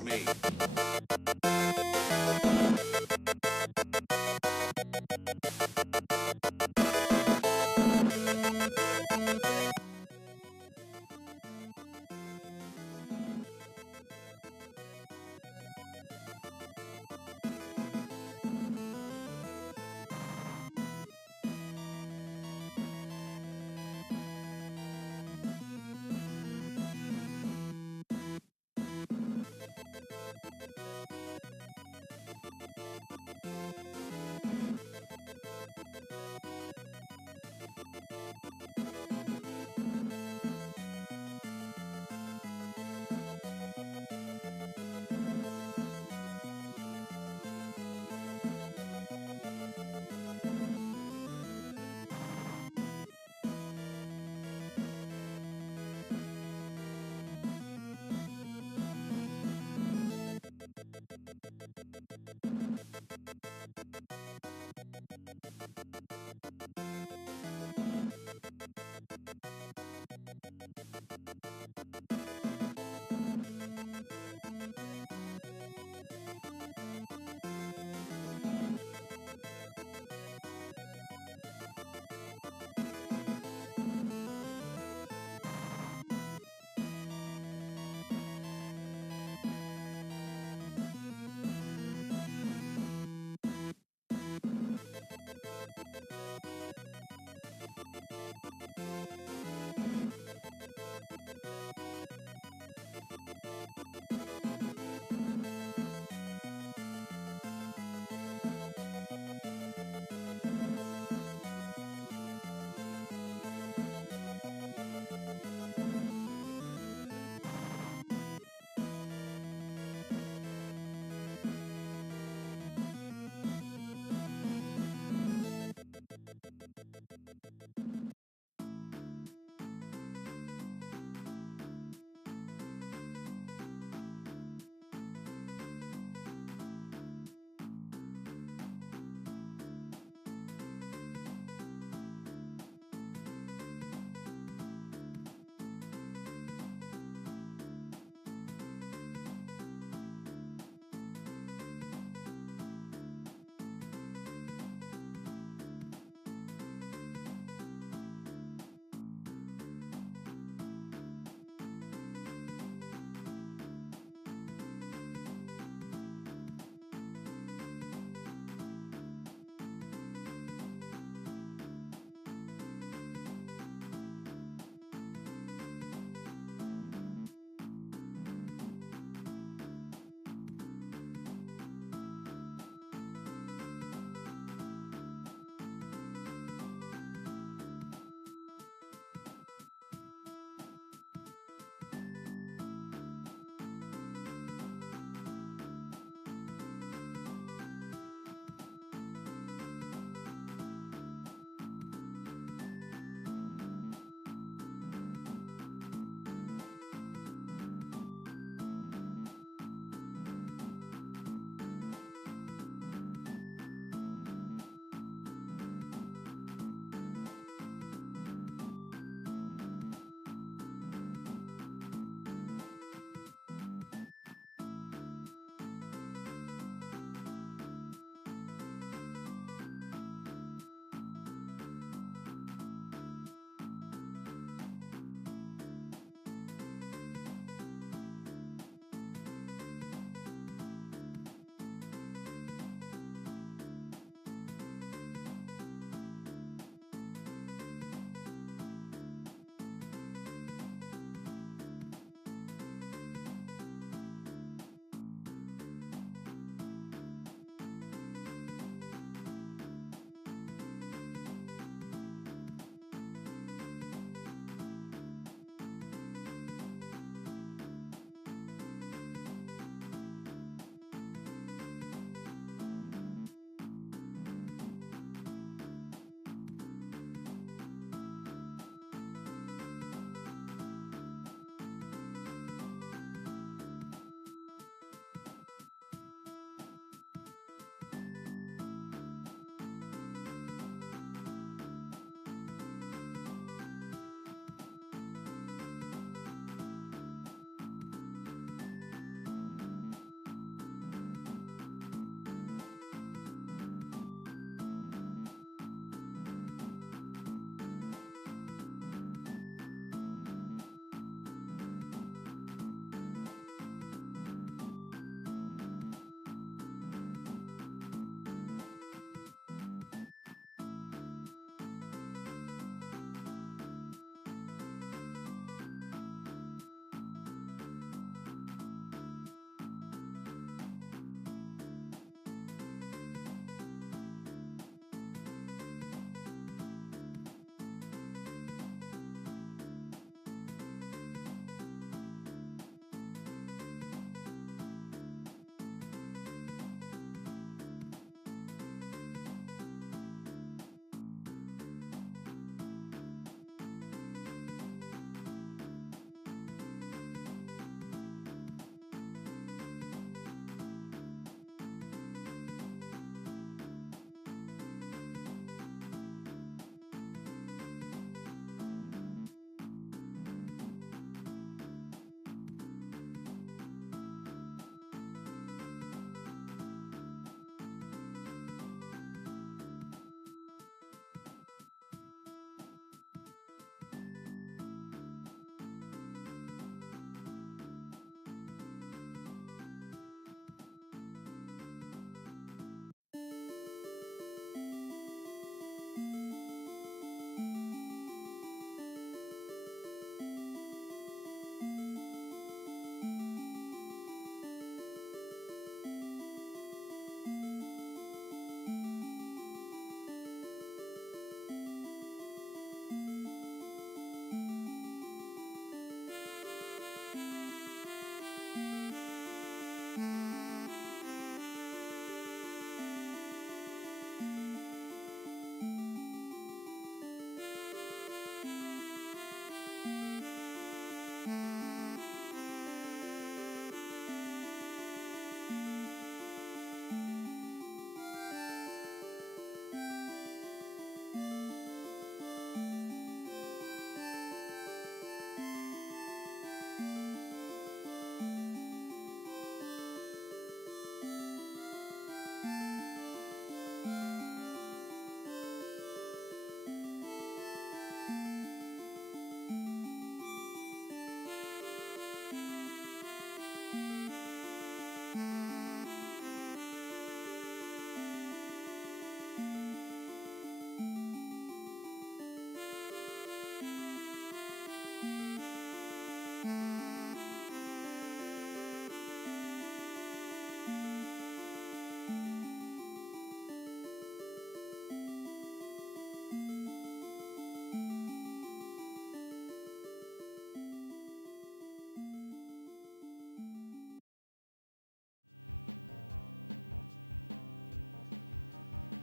with me.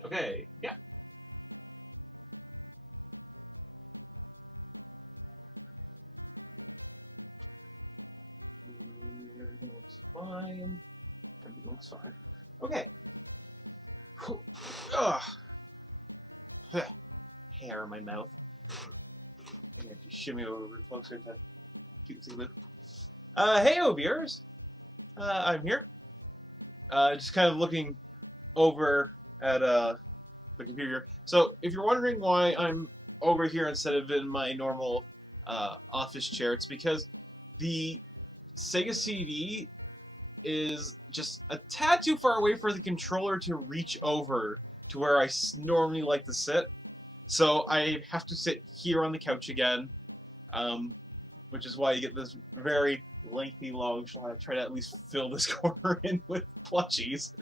Okay, yeah. Fine. Everything's fine. Okay. Ugh. Hair in my mouth. I have to shimmy over closer to keep zooming. Hey, viewers. I'm here. Just kind of looking over at the computer. So, if you're wondering why I'm over here instead of in my normal office chair, it's because the Sega CD is just a tad too far away for the controller to reach over to where I normally like to sit. So I have to sit here on the couch again, which is why you get this very lengthy long shot. I try to at least fill this corner in with plushies.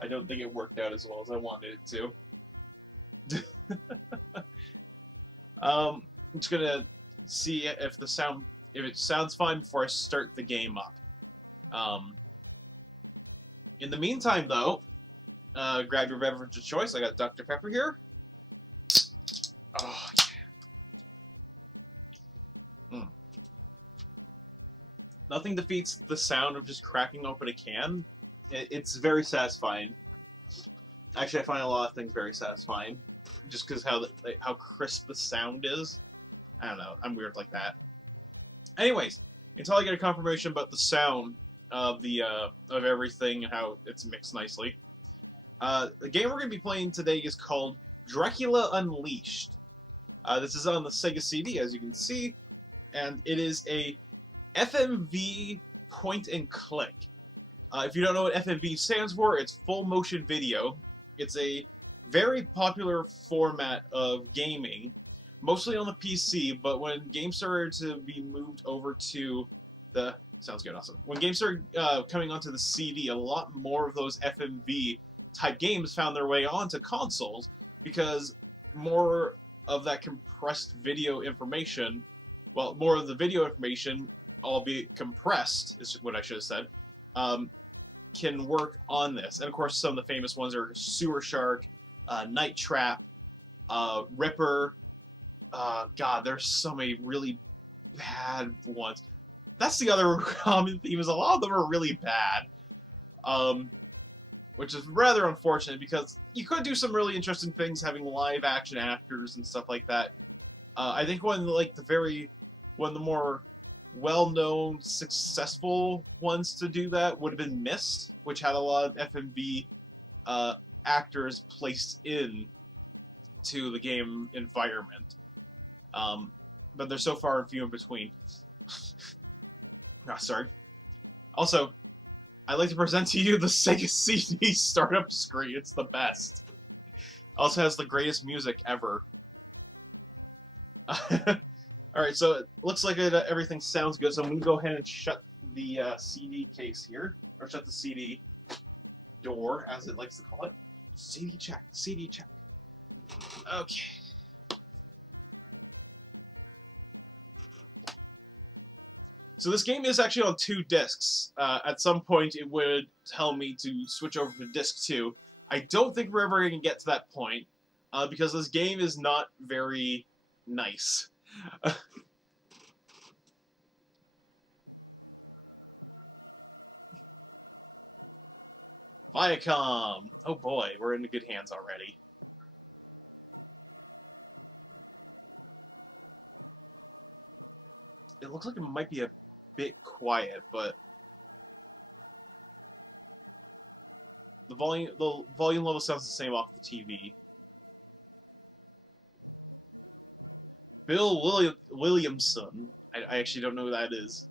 I don't think it worked out as well as I wanted it to. I'm just gonna see if it sounds fine before I start the game up. In the meantime, though, grab your beverage of choice. I got Dr. Pepper here. Oh, yeah. Nothing defeats the sound of just cracking open a can. It's very satisfying. Actually, I find a lot of things very satisfying, just because how crisp the sound is. I don't know. I'm weird like that. Anyways, until I get a confirmation about the sound of everything and how it's mixed nicely. The game we're going to be playing today is called Dracula Unleashed. This is on the Sega CD, as you can see, and it is a FMV point and click. If you don't know what FMV stands for, it's full motion video. It's a very popular format of gaming, mostly on the PC, but when games started to be moved over to the... Sounds good, awesome. When games started coming onto the CD, a lot more of those FMV type games found their way onto consoles, because more of that compressed video information, well, more of the video information, albeit compressed, is what I should have said, can work on this. And of course, some of the famous ones are Sewer Shark, Night Trap, Ripper. God, there's so many really bad ones. That's the other common theme, is a lot of them are really bad. Which is rather unfortunate, because you could do some really interesting things having live action actors and stuff like that. I think one of the more well-known, successful ones to do that would have been Myst, which had a lot of FMV actors placed in to the game environment. But they're so far and few in between. Sorry. Also, I'd like to present to you the Sega CD startup screen. It's the best. Also has the greatest music ever. Alright, so it looks like everything sounds good, so I'm going to go ahead and shut the CD case here. Or shut the CD door, as it likes to call it. CD check, CD check. Okay. So this game is actually on 2 discs. At some point it would tell me to switch over to disc 2. I don't think we're ever going to get to that point, because this game is not very nice. Viacom! Oh boy, we're in good hands already. It looks like it might be a bit quiet, but the volume level sounds the same off the TV. Bill Williamson. I actually don't know who that is.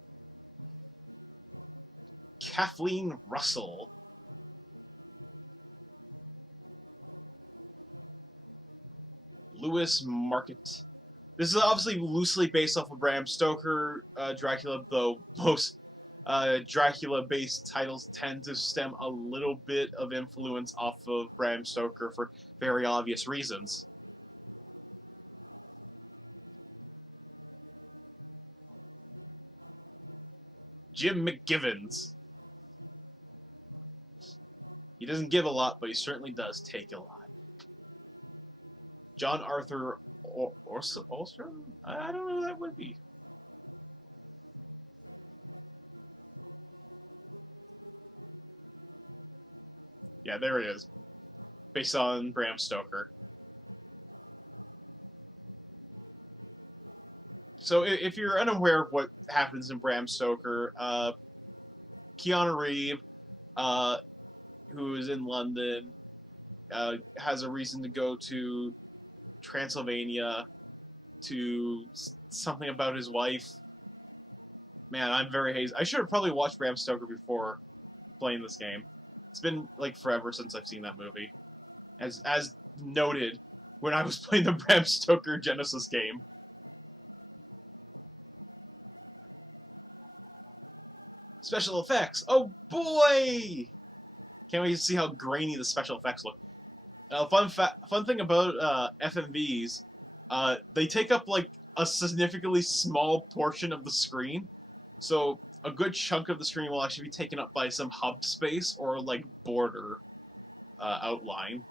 Kathleen Russell. Lewis Market. This is obviously loosely based off of Bram Stoker Dracula, though most Dracula-based titles tend to stem a little bit of influence off of Bram Stoker for very obvious reasons. Jim McGivens. He doesn't give a lot, but he certainly does take a lot. John Arthur or Sepulchre? I don't know who that would be. Yeah, there it is. Based on Bram Stoker. So if you're unaware of what happens in Bram Stoker, Keanu Reeves, who is in London, has a reason to go to Transylvania to something about his wife. Man, I'm very hazy. I should have probably watched Bram Stoker before playing this game. It's been like forever since I've seen that movie. As noted when I was playing the Bram Stoker Genesis game. Special effects! Oh boy! Can't wait to see how grainy the special effects look. Fun thing about FMVs, they take up like a significantly small portion of the screen. So a good chunk of the screen will actually be taken up by some hub space or like border outline.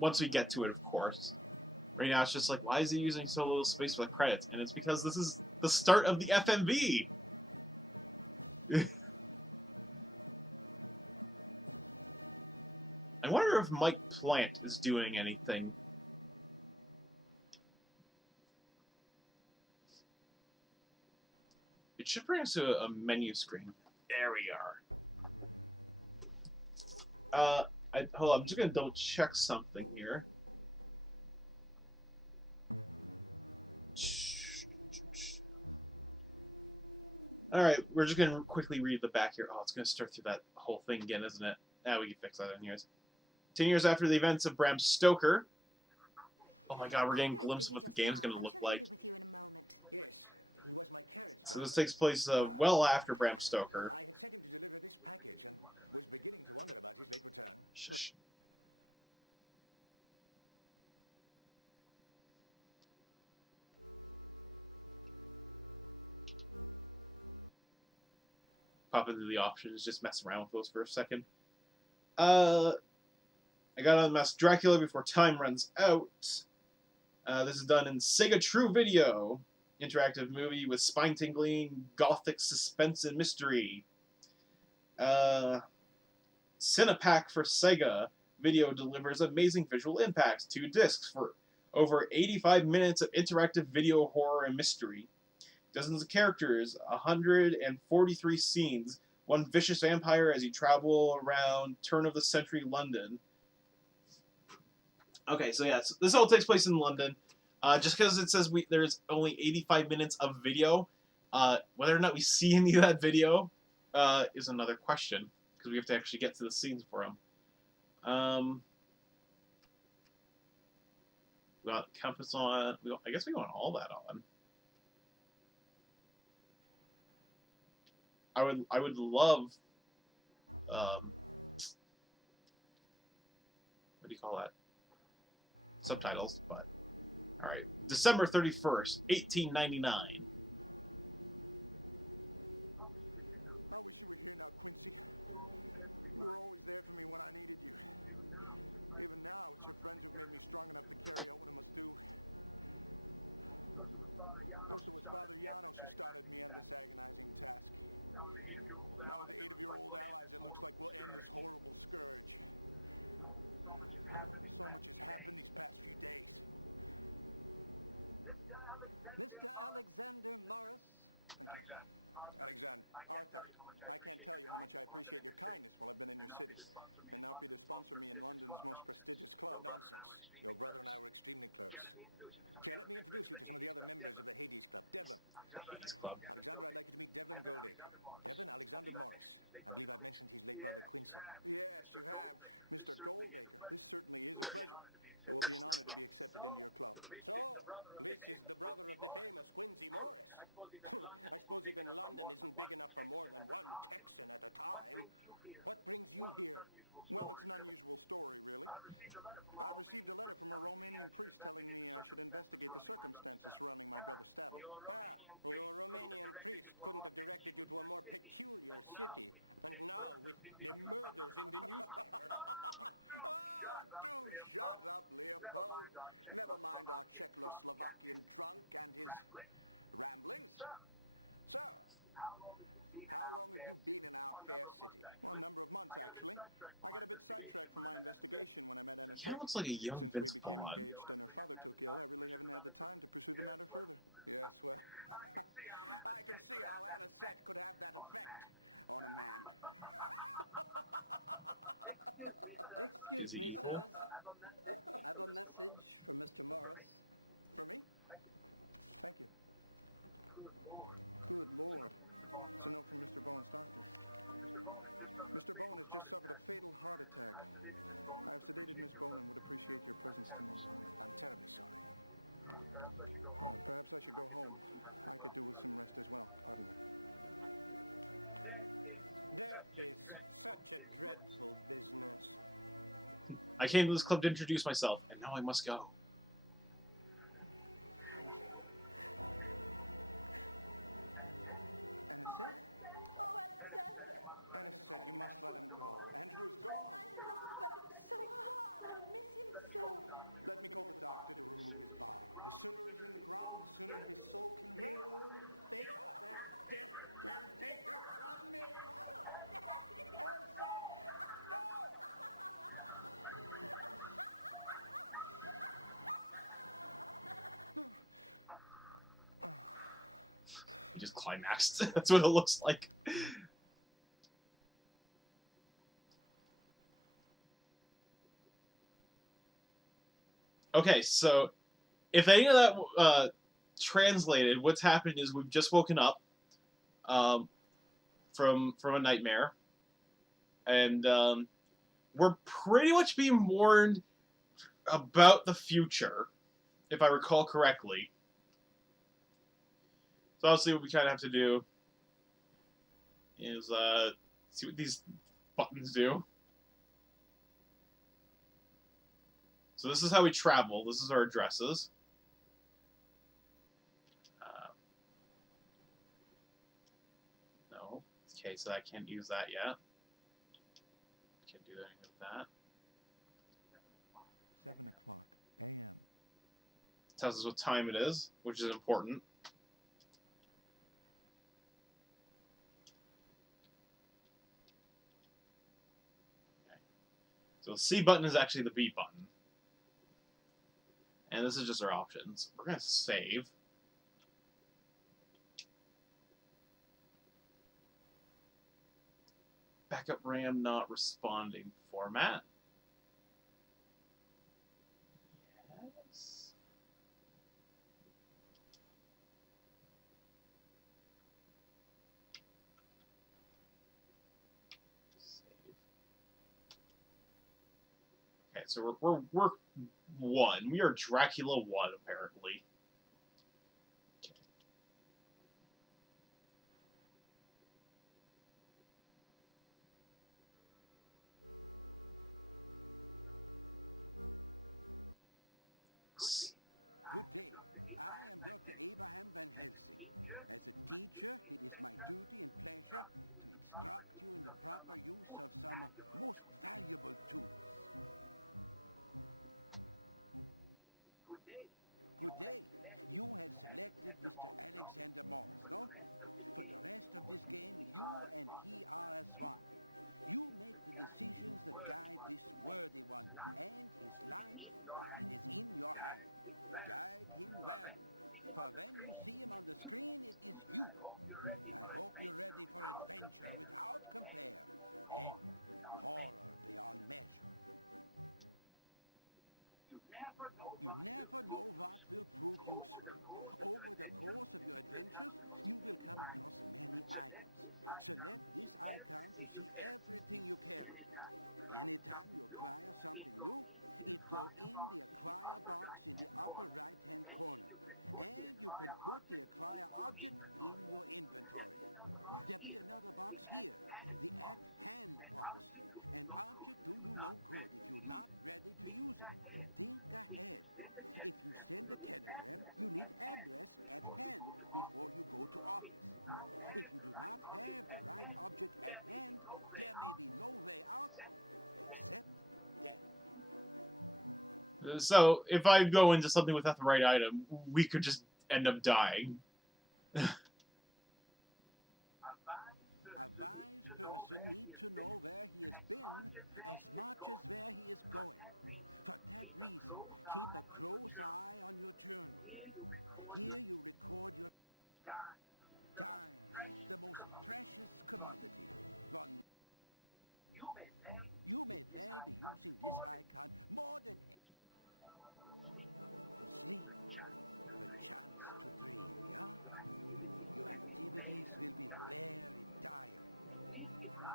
Once we get to it, of course. Right now it's just like, why is he using so little space for the credits? And it's because this is the start of the FMV! I wonder if Mike Plant is doing anything. It should bring us to a menu screen. There we are. Hold on, I'm just gonna double check something here. Alright, we're just gonna quickly read the back here. Oh, it's gonna start through that whole thing again, isn't it? Ah, we can fix that in here. 10 years after the events of Bram Stoker. Oh my god, we're getting a glimpse of what the game's gonna look like. With you in a moment. Yes, he was my carriage driver. So this takes place well after Bram Stoker. I had sent him to deliver this package and was beginning to wonder about his late return. Shh. Pop into the options, just mess around with those for a second. I got unmasked Dracula before time runs out. This is done in Sega True Video. Interactive movie with spine-tingling, gothic suspense and mystery. Cinepack for Sega Video delivers amazing visual impacts. 2 discs for over 85 minutes of interactive video horror and mystery. Dozens of characters, 143 scenes, one vicious vampire as you travel around turn-of-the-century London. Okay, so yeah, so this all takes place in London. Just because it says there's only 85 minutes of video, whether or not we see any of that video is another question, because we have to actually get to the scenes for them. We got compass on. I guess we want all that on. I would love. What do you call that? Subtitles, but all right. December 31st, 1899. I wish you were here now, Quincy. You were always there for me when I needed you. Even now, it's your friends who've made me strong enough to carry out what I must do. Goes to it's Father Janos who started me on this agonizing task. Now with the aid of your old allies, it looks like we'll end this horrible scourge. So much has happened these past few days. Mr. Alexander Morris. Thank you. Alexander, Arthur, I can't tell you how much I appreciate your kindness while I've been in your city. And now for you to sponsor me in London's most prestigious club. Nonsense. Your brother and I were extremely close. Here, let me introduce you to some of the other members of the Hades Club. Devlin. Alexander, I'd like you to meet Devlin Goldacre. Devlin, Alexander Morris. I believe I've mentioned his late brother Quincy. Yes, you have. Mr. Goldacre, this certainly is a pleasure. It will be an honor to be accepted into your club. So, this is the brother of the famous Quincy Morris. I suppose even London isn't big enough for more than one Texan at a time. What brings you here? Well, it's an unusual story, really. I received a letter from a Romanian priest telling me I should investigate the circumstances surrounding my brother's stabbing. Ah, your Romanian priest couldn't have directed you to a more peculiar city. And now, with the murders in the newspapers... Oh, do shut Shut up, Leopold. Never mind our Czechoslovakian drunk and his ramblings. So, how long have you been in our fair city? Well, a number of months, actually. I got a bit sidetracked from my investigation when I met Anna. He looks like a young Since Vince we became Vaughn. engaged and her father took ill, I really haven't had the time to pursue the matter further. Yes, well, I can see how anisette could have that effect on a man. Excuse me, sirs. I have a message from Mr. Morris. For me? Thank you. Good Lord. It's a note from Mr. Bowen's doctor. Mr. Bowen has just suffered a fatal heart attack. I have sedated Miss Bowen and would appreciate your presence tomorrow morning. I'm terribly sorry. Perhaps I should go home. I could do with some rest as well. Pardon me. Death is such a dreadful business. I came to this club to introduce myself, and now I must go. Anisette? Oh, Alexander! Anisette, you must let him go. Andrew is gone. I know, but it's so hard. I miss him so. Let me call the doctor to remove his body. The sooner he's in the ground, the sooner his soul can heal. Think that death can take her from me. He just climaxed. That's what it looks like. Okay, so if any of that translated, what's happened is we've just woken up from a nightmare, and we're pretty much being warned about the future, if I recall correctly. So obviously what we kind of have to do is see what these buttons do. So this is how we travel. This is our addresses. No. Okay, so I can't use that yet. Can't do anything with that. 7 o'clock a.m. Tells us what time it is, which is important. Okay. So the C button is actually the B button. And this is just our options. We're going to save. Backup RAM not responding format. Yes. Save. Okay, so we're 1. We are Dracula 1, apparently. Okay. Good day. I am Dr. Abraham Van Helsing. As a teacher, it is my duty and pleasure to instruct you in the proper use of some most valuable tools. Good day. You have selected Mr. Alexander Morris, no? For the rest of this game, you and he are as one. You make the decisions that guide this worthy one, and his life, it is in your hand. Guide him well, for when you see him on the screen, it is you. I hope you're ready for adventure without compare, and horror beyond measure. You never know what will prove useful. Over the course of your adventures, you will come across many items. Select this icon to see everything you carry. Anytime you acquire something new, it go in the acquire box in the upper right-hand corner. And you can put the acquire object in your inventory. There'll be another box here, the at hand box. An object do you no good if you're not ready to use it. Think ahead. If you send a telegram, you need address at hand before you go to office. If you do not have the right object at hand, there may be no way out except death. So if I go into something without the right item, we could just end up dying. A wise person needs to know where he has been as much as where he is going. For that reason, keep a close eye on your journal. Here you record your time, the most precious commodity. You may well be using this icon more than to sleep, perchance to dream, yeah? Your activities will be very tiring,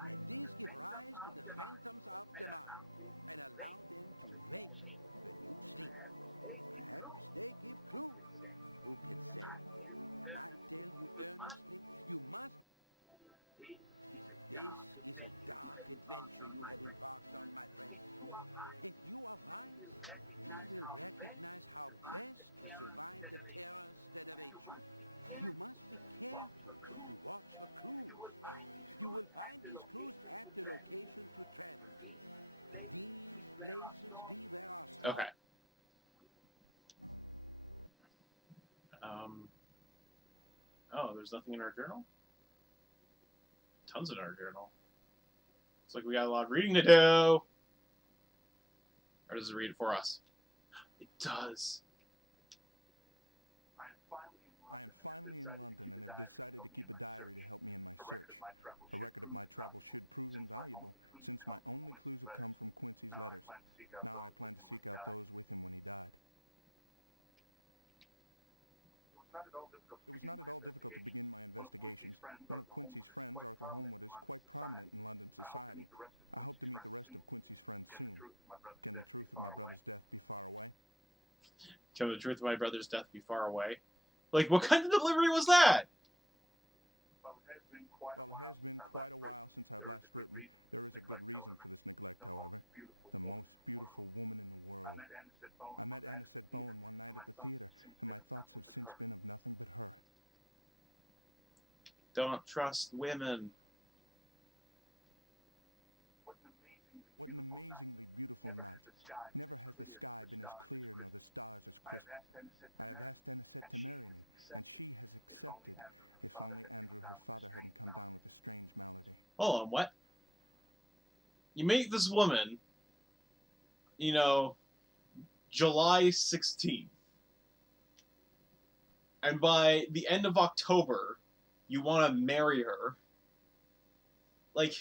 and these give rise to the phantoms of the mind and allow them to wake when you sleep. Perhaps they give clues. Who can say? I tell you earnestly, you must. This is a dark adventure you have embarked on, my friend. If you are wise, you will recognize how best to survive the terrors that await you. You must be careful to watch for clues. You will find these clues at the locations you travel to. These places be where our story... Okay. Oh, there's nothing in our journal? Tons in our journal. Looks like we got a lot of reading to do. Or does it read it for us? It does. I am finally in London and have decided to keep a diary to help me in my search. A record of my travels should prove invaluable, since my only clues have come from Quincy's letters. Now I plan to seek out those with him when he died. It was not at all difficult to begin my investigations. One of Quincy's friends, Arthur Holmwood, is quite prominent in London society. I hope to meet the rest of Quincy's friends soon. Can the truth of my brother's death be far away? Can the truth of my brother's death be far away? Like, what kind of delivery was that? Well, it has been quite a while since I've last written. There is a good reason for this neglect, however. The most beautiful woman in the world. I met Anisette Bowen one night at the theater, and my thoughts have since been of nothing but her. Don't trust women. What an amazingly beautiful night. Never has the sky been as clear nor the stars as crisp. I have asked Anisette to marry me, and she has accepted, if only Andrew, her father, hadn't come down with a strange malady. Hold on, what? You meet this woman, you know, July 16th. And by the end of October, you want to marry her. Like,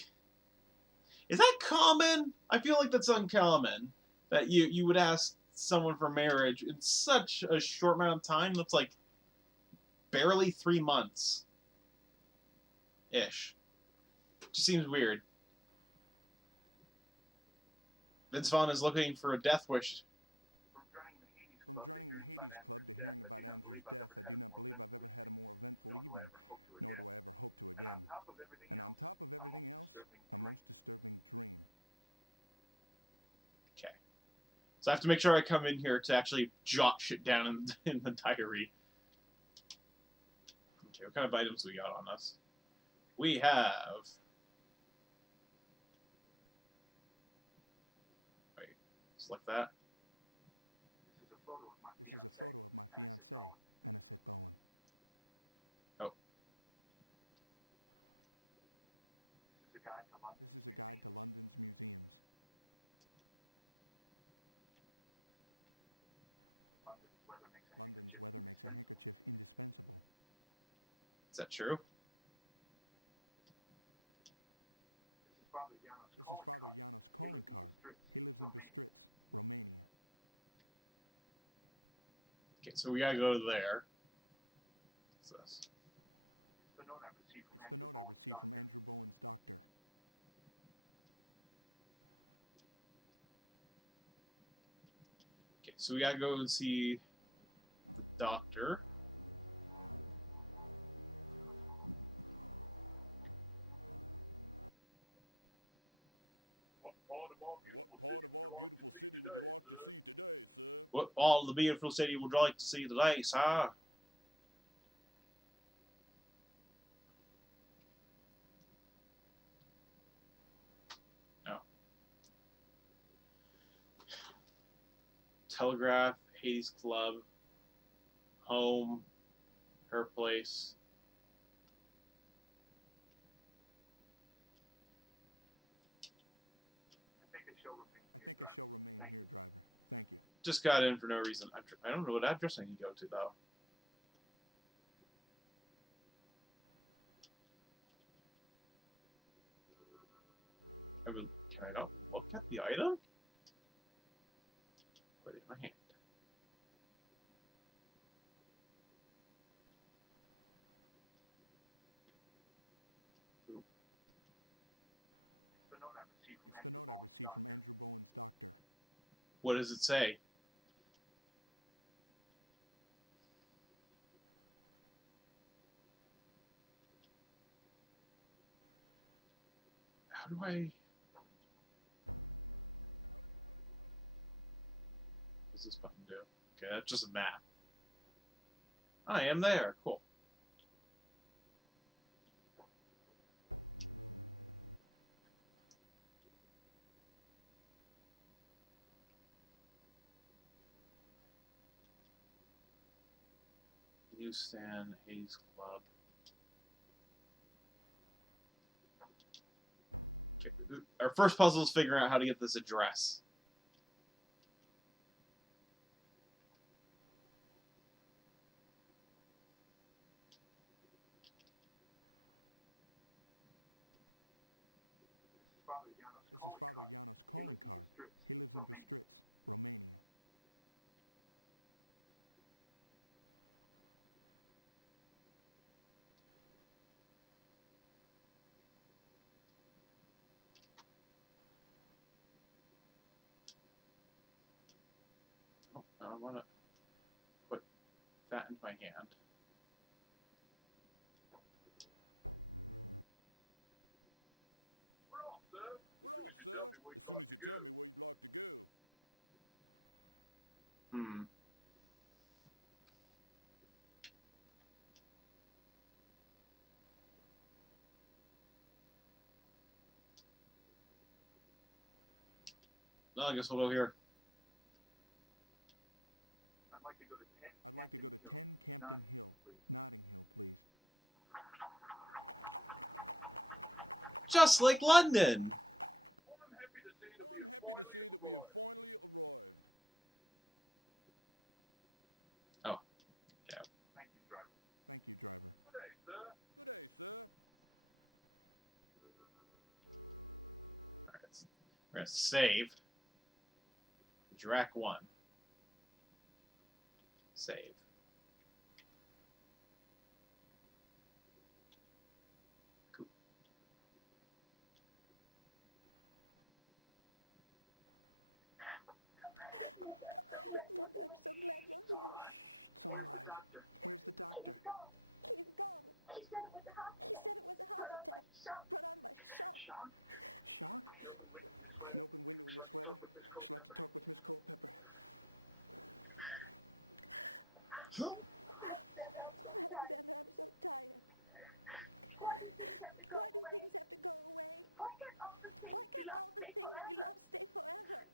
is that common? I feel like that's uncommon. That you would ask someone for marriage in such a short amount of time. That's like barely 3 months. Ish. Just seems weird. Vince Vaughn is looking for a death wish. From joining the Hades Club to hearing about Andrew's death, I do not believe I've ever had a more eventful evening, nor do I ever hope to again. And on top of everything else, a most disturbing dream. Okay. So I have to make sure I come in here to actually jot shit down in the diary. Okay, what kind of items we got on us? We have... Wait, select that. This is a photo of my fiancée, Anisette Bowen. Oh. This is a guide to London's museums. London's weather makes a handkerchief indispensable. Is that true? This is Father Janos' calling card. He lives in Bistritz, Romania. Okay, so we gotta go to there. What's this? It's the note I received from Andrew Bowen's doctor. Okay, so we gotta go and see doctor. What part of our beautiful city would you like to see today, sir? What part of the beautiful city would you like to see today, sir? No. Telegraph, Hades Club, home, her place. I think I shall remain here, driver. Thank you. Just got in for no reason. I don't know what address I need to go to, though. Can I go look at the item? Put it in my hand. It's the note I received from Andrew Bowen's doctor. What does it say? How do I... What does this button do? Okay, that's just a map. I am there. Cool. Newsstand, Hayes Club. Okay. Our first puzzle is figuring out how to get this address. This is Father Janos' calling card. He lives in Bistritz, Romania. Oh, I want to put that in my hand. We're off, sir. As soon as you tell me where you'd like to go. No, I guess we'll go here. I'd like to go to 10 Campden Hill, Notting Hill, please. Just like London! I'm happy to say that we have finally arrived. Oh, yeah. Thank you, driver. Good day, sir. Alright, we're gonna save. Drac 1. Save. Cool. Alexander, I'm so glad you're here. It's all right. Where's the doctor? He's gone. He said it was a heart attack brought on by shock. Shock? An open window in this weather? She'd like to talk with Miss Culpepper. Alexander, I'm so tired. Why do things have to go away? Why can't all the things we love stay forever?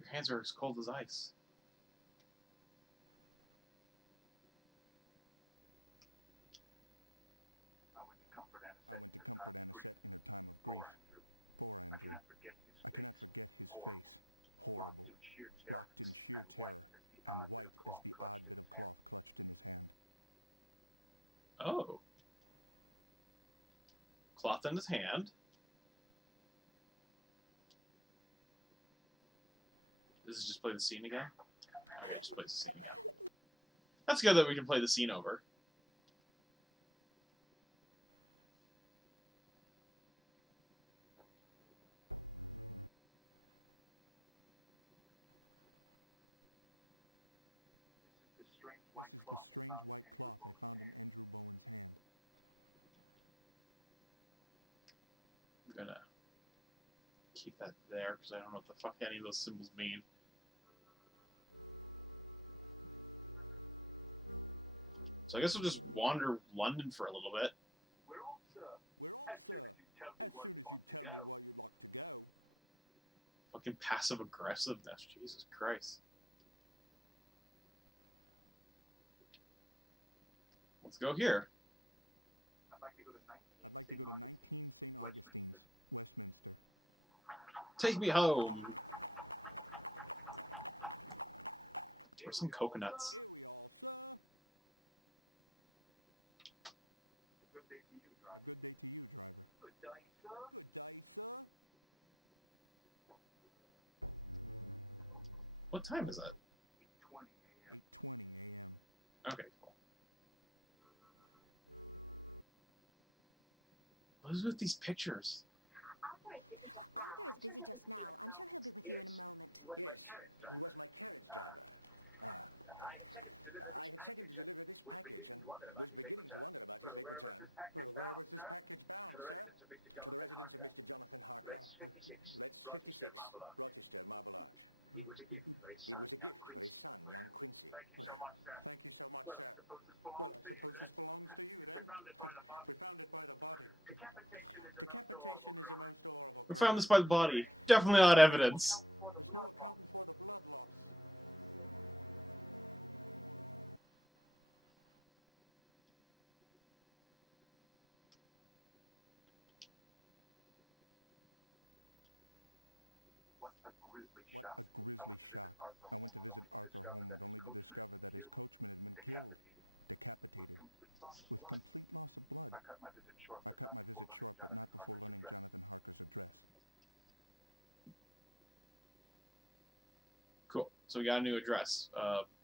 Your hands are as cold as ice. I went to comfort Anisette in her time of grief. Poor Andrew. I cannot forget his face. Horrible. Locked in sheer terror, and white as the odd bit of cloth clutched in his hand. Oh. Cloth in his hand. This is just play the scene again? Okay, just play the scene. That's good that we can play the scene over. This is the strange white cloth I found in Andrew Bowen's hand. I'm gonna keep that there because I don't know what the fuck any of those symbols mean. So I guess we'll just wander London for a little bit. We're off, sir. As soon as you tell me where you'd like to go. Fucking passive aggressiveness, Jesus Christ. Let's go here. I'd like to go to 19 St. Augustine's, Westminster. Take me home. Where's some coconuts? Here we are, sir. A good day to you, driver. Good day, sir. What time is it? 8:20 a.m. Okay, cool. What is with these pictures? Arthur is busy just now. I'm sure he'll be with you in a moment. Yes, he was my carriage driver. I had sent him to deliver this package and was beginning to wonder about his late return. Well, where was this package bound, sir? To the residence of Mr. Jonathan Harker. That's 56, Rochester, Marble Arch. It was a gift for his son, young Quincy. Thank you so much, sir. Well, I suppose this belongs to you, then? We found it by the body. Decapitation is a most horrible crime. We found this by the body. Definitely not evidence. There's no accounting for the blood loss. What a grisly shock. I went to visit Arthur Homewood only to discover that his coachman had been killed, decapitated, with complete loss of blood. I cut my visit short, but not before learning Jonathan Harker's address. Cool. So we got a new address.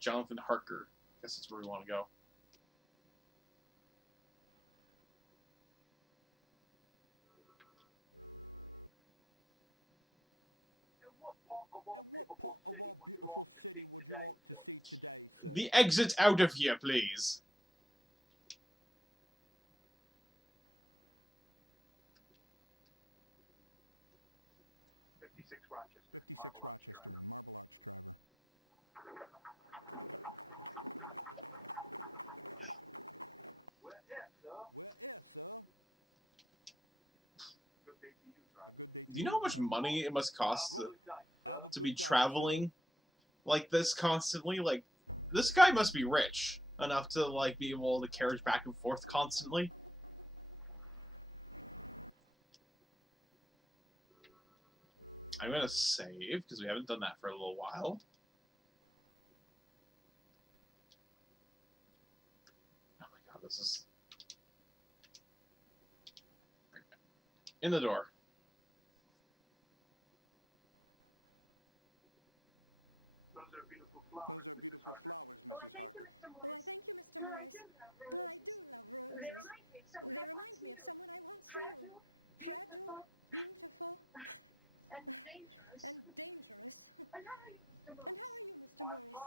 Jonathan Harker. Guess that's where we want to go. And what part of our beautiful city would you like to see today, sir? The exit out of here, please. Rochester. 56 Rochester in Marble Arch, driver. We're here, sir. A good day to you. Do you know how much money it must cost to be day, traveling like this constantly? Like, this guy must be rich enough to, like, be able to carriage back and forth constantly. I'm gonna save, because we haven't done that for a little while. Oh my god, this is... In the door. Those are beautiful flowers, Mrs. Harker. Oh, I thank you, Mr. Morris. Well, I do love roses. They remind me of someone I once knew. Fragile, beautiful, and dangerous. And how are you, Mr. Morris?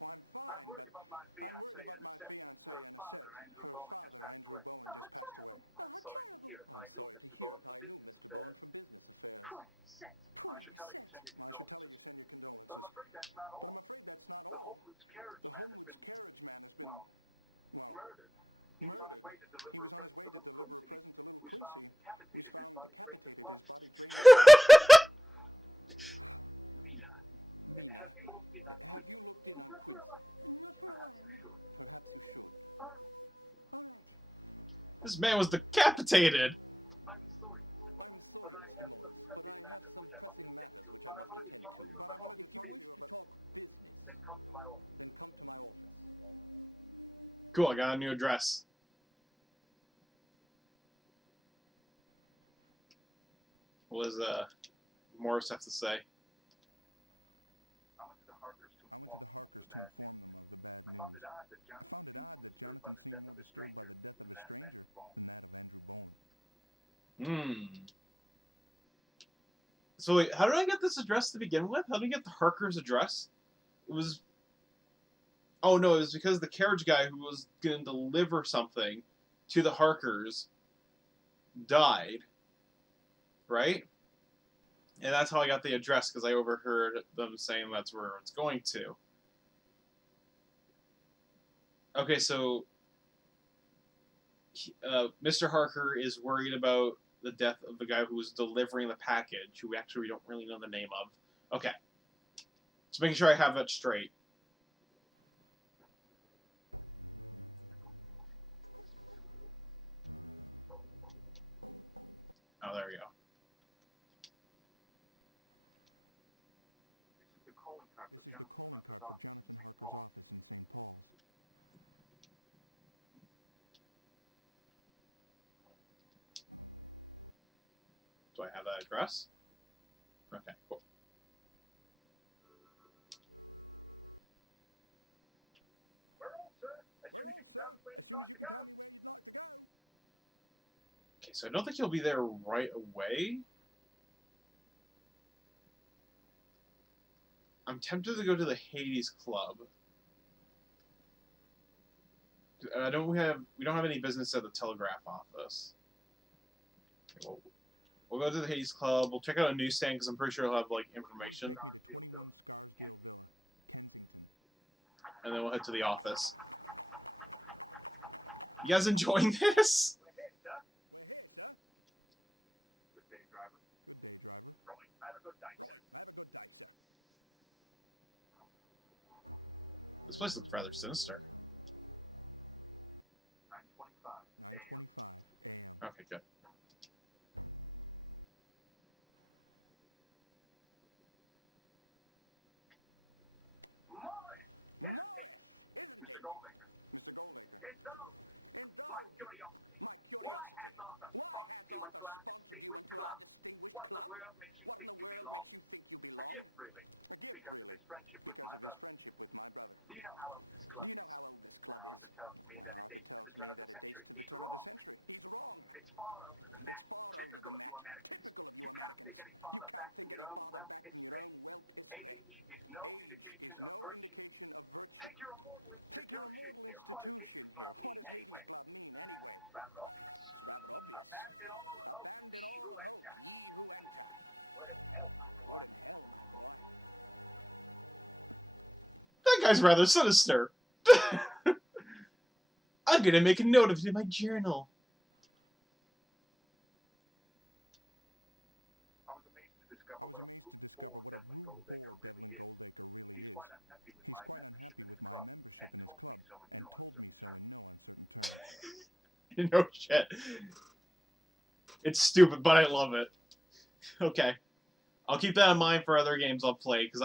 Well, I'm fine, but I'm worried about my fiancée, Anisette. Her father, Andrew Bowen, just passed away. Oh, how terrible. I'm sorry to hear it. I knew Mr. Bowen from business affairs. Poor Anisette. Well, I should tell her you send your condolences. But I'm afraid that's not all. The Homewood's carriage man has been, well, murdered. He was on his way to deliver a present to little Quincy. He was found decapitated, his body drained of blood. Mina, have you looked in on Quincy? Not for a while, no. Perhaps you should. All right. This man was decapitated! I'm sorry, Mr. Morris, but I have some pressing matters which I must attend to. But I wanted to If you talk wish to you to about... talk business, then come to my office. Cool, I got a new address. What does Morris have to say? I went to the Harkers to inform them of the bad news. I found it odd that Jonathan seemed more disturbed by the death of a stranger than that of Andrew Bowen. So wait, how did I get this address to begin with? How did I get the Harker's address? It was... Oh no, it was because the carriage guy who was going to deliver something to the Harkers died. Right? And that's how I got the address, because I overheard them saying that's where it's going to. Okay, so... Mr. Harker is worried about the death of the guy who was delivering the package, who actually we don't really know the name of. Okay. Just making sure I have that straight. Oh, there we go. This is the calling card for Jonathan Harker's office in St. Paul's. Do I have that address? Okay, cool. We're all, sir. As soon as you can tell me where you'd like to go. Okay, so I don't think he'll be there right away. I'm tempted to go to the Hades Club. We don't have any business at the telegraph office. Okay, we'll go to the Hades Club. We'll check out a newsstand because I'm pretty sure he'll have like information. Please take me to 21 Scarsdale Villa, Kensington. And then we'll head to the office. You guys enjoying this? We're here, sir. Good day, driver. Right, have a good day, sir. This place looks rather sinister. 9:25 a.m. Okay, good. Morris, isn't it? Mr. Goldacre. Indulge my curiosity. Why has Arthur sponsored you into our distinguished club? What in the world makes you think you belong? A gift, really, because of his friendship with my brother. Do you know how old this club is? Well, Arthur tells me that it dates to the turn of the century. He's wrong. It's far older than that. Typical of you Americans. You can't think any farther back than your own whelp history. Age is no indication of virtue. Take your immortal institution here. What does Hades Club mean, anyway? It's rather obvious. Abandon all hope, ye who enter. What in hell, my boy? That guy's rather sinister. I'm gonna make a note of it in my journal. I was amazed to discover what a rude bore Devlin Goldacre really is. He's quite unhappy with my membership in his club, and told me so in no uncertain terms. No shit. It's stupid, but I love it. Okay. I'll keep that in mind for other games I'll play, because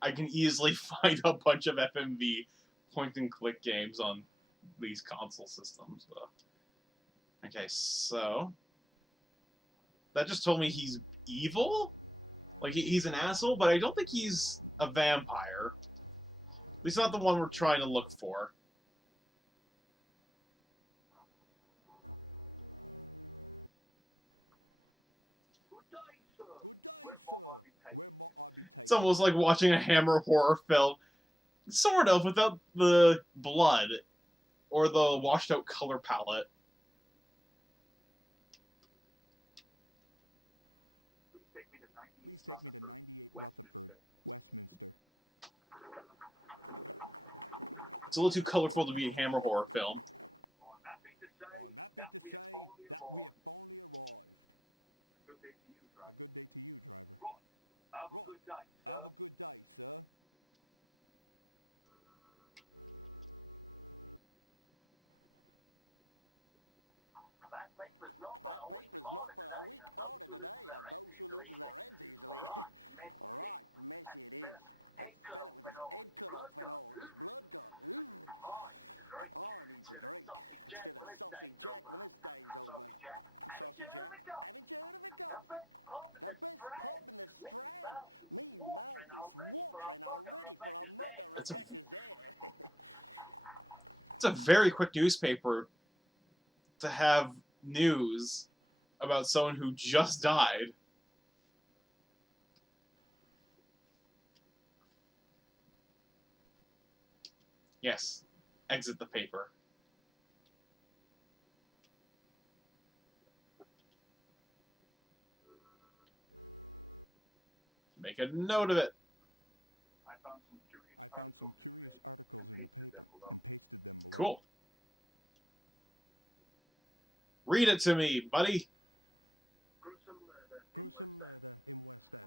I can easily find a bunch of FMV point-and-click games on these console systems. Okay, so... That just told me he's evil? Like, he's an asshole, but I don't think he's a vampire. At least not the one we're trying to look for. Good day, sir. Where might I be taken? It's almost like watching a Hammer horror film. Sort of, without the blood. Or the washed-out color palette. Please take me to 98 Rutherford, Westminster. It's a little too colorful to be a Hammer horror film. I'm happy to say that we have finally arrived. A good day to you, driver. Right. Have a good day, sir. That paper's not for a weak order today of those who loses their heads easily. Right, messy it is. That fella with his head cut off and all, his blood gone. I needs a drink instead of Saucy Jack when this day's over. Saucy Jack? Haven't you heard of it, Gov? The best pub in the Strand. Me mouth is watering already for a mug of Rebecca's ale. It's a very quick newspaper to have news about someone who just died. Yes. Exit the paper. Make a note of it. I found some curious articles in the paper and pasted them below. Cool. Read it to me, buddy. Gruesome murder in West End.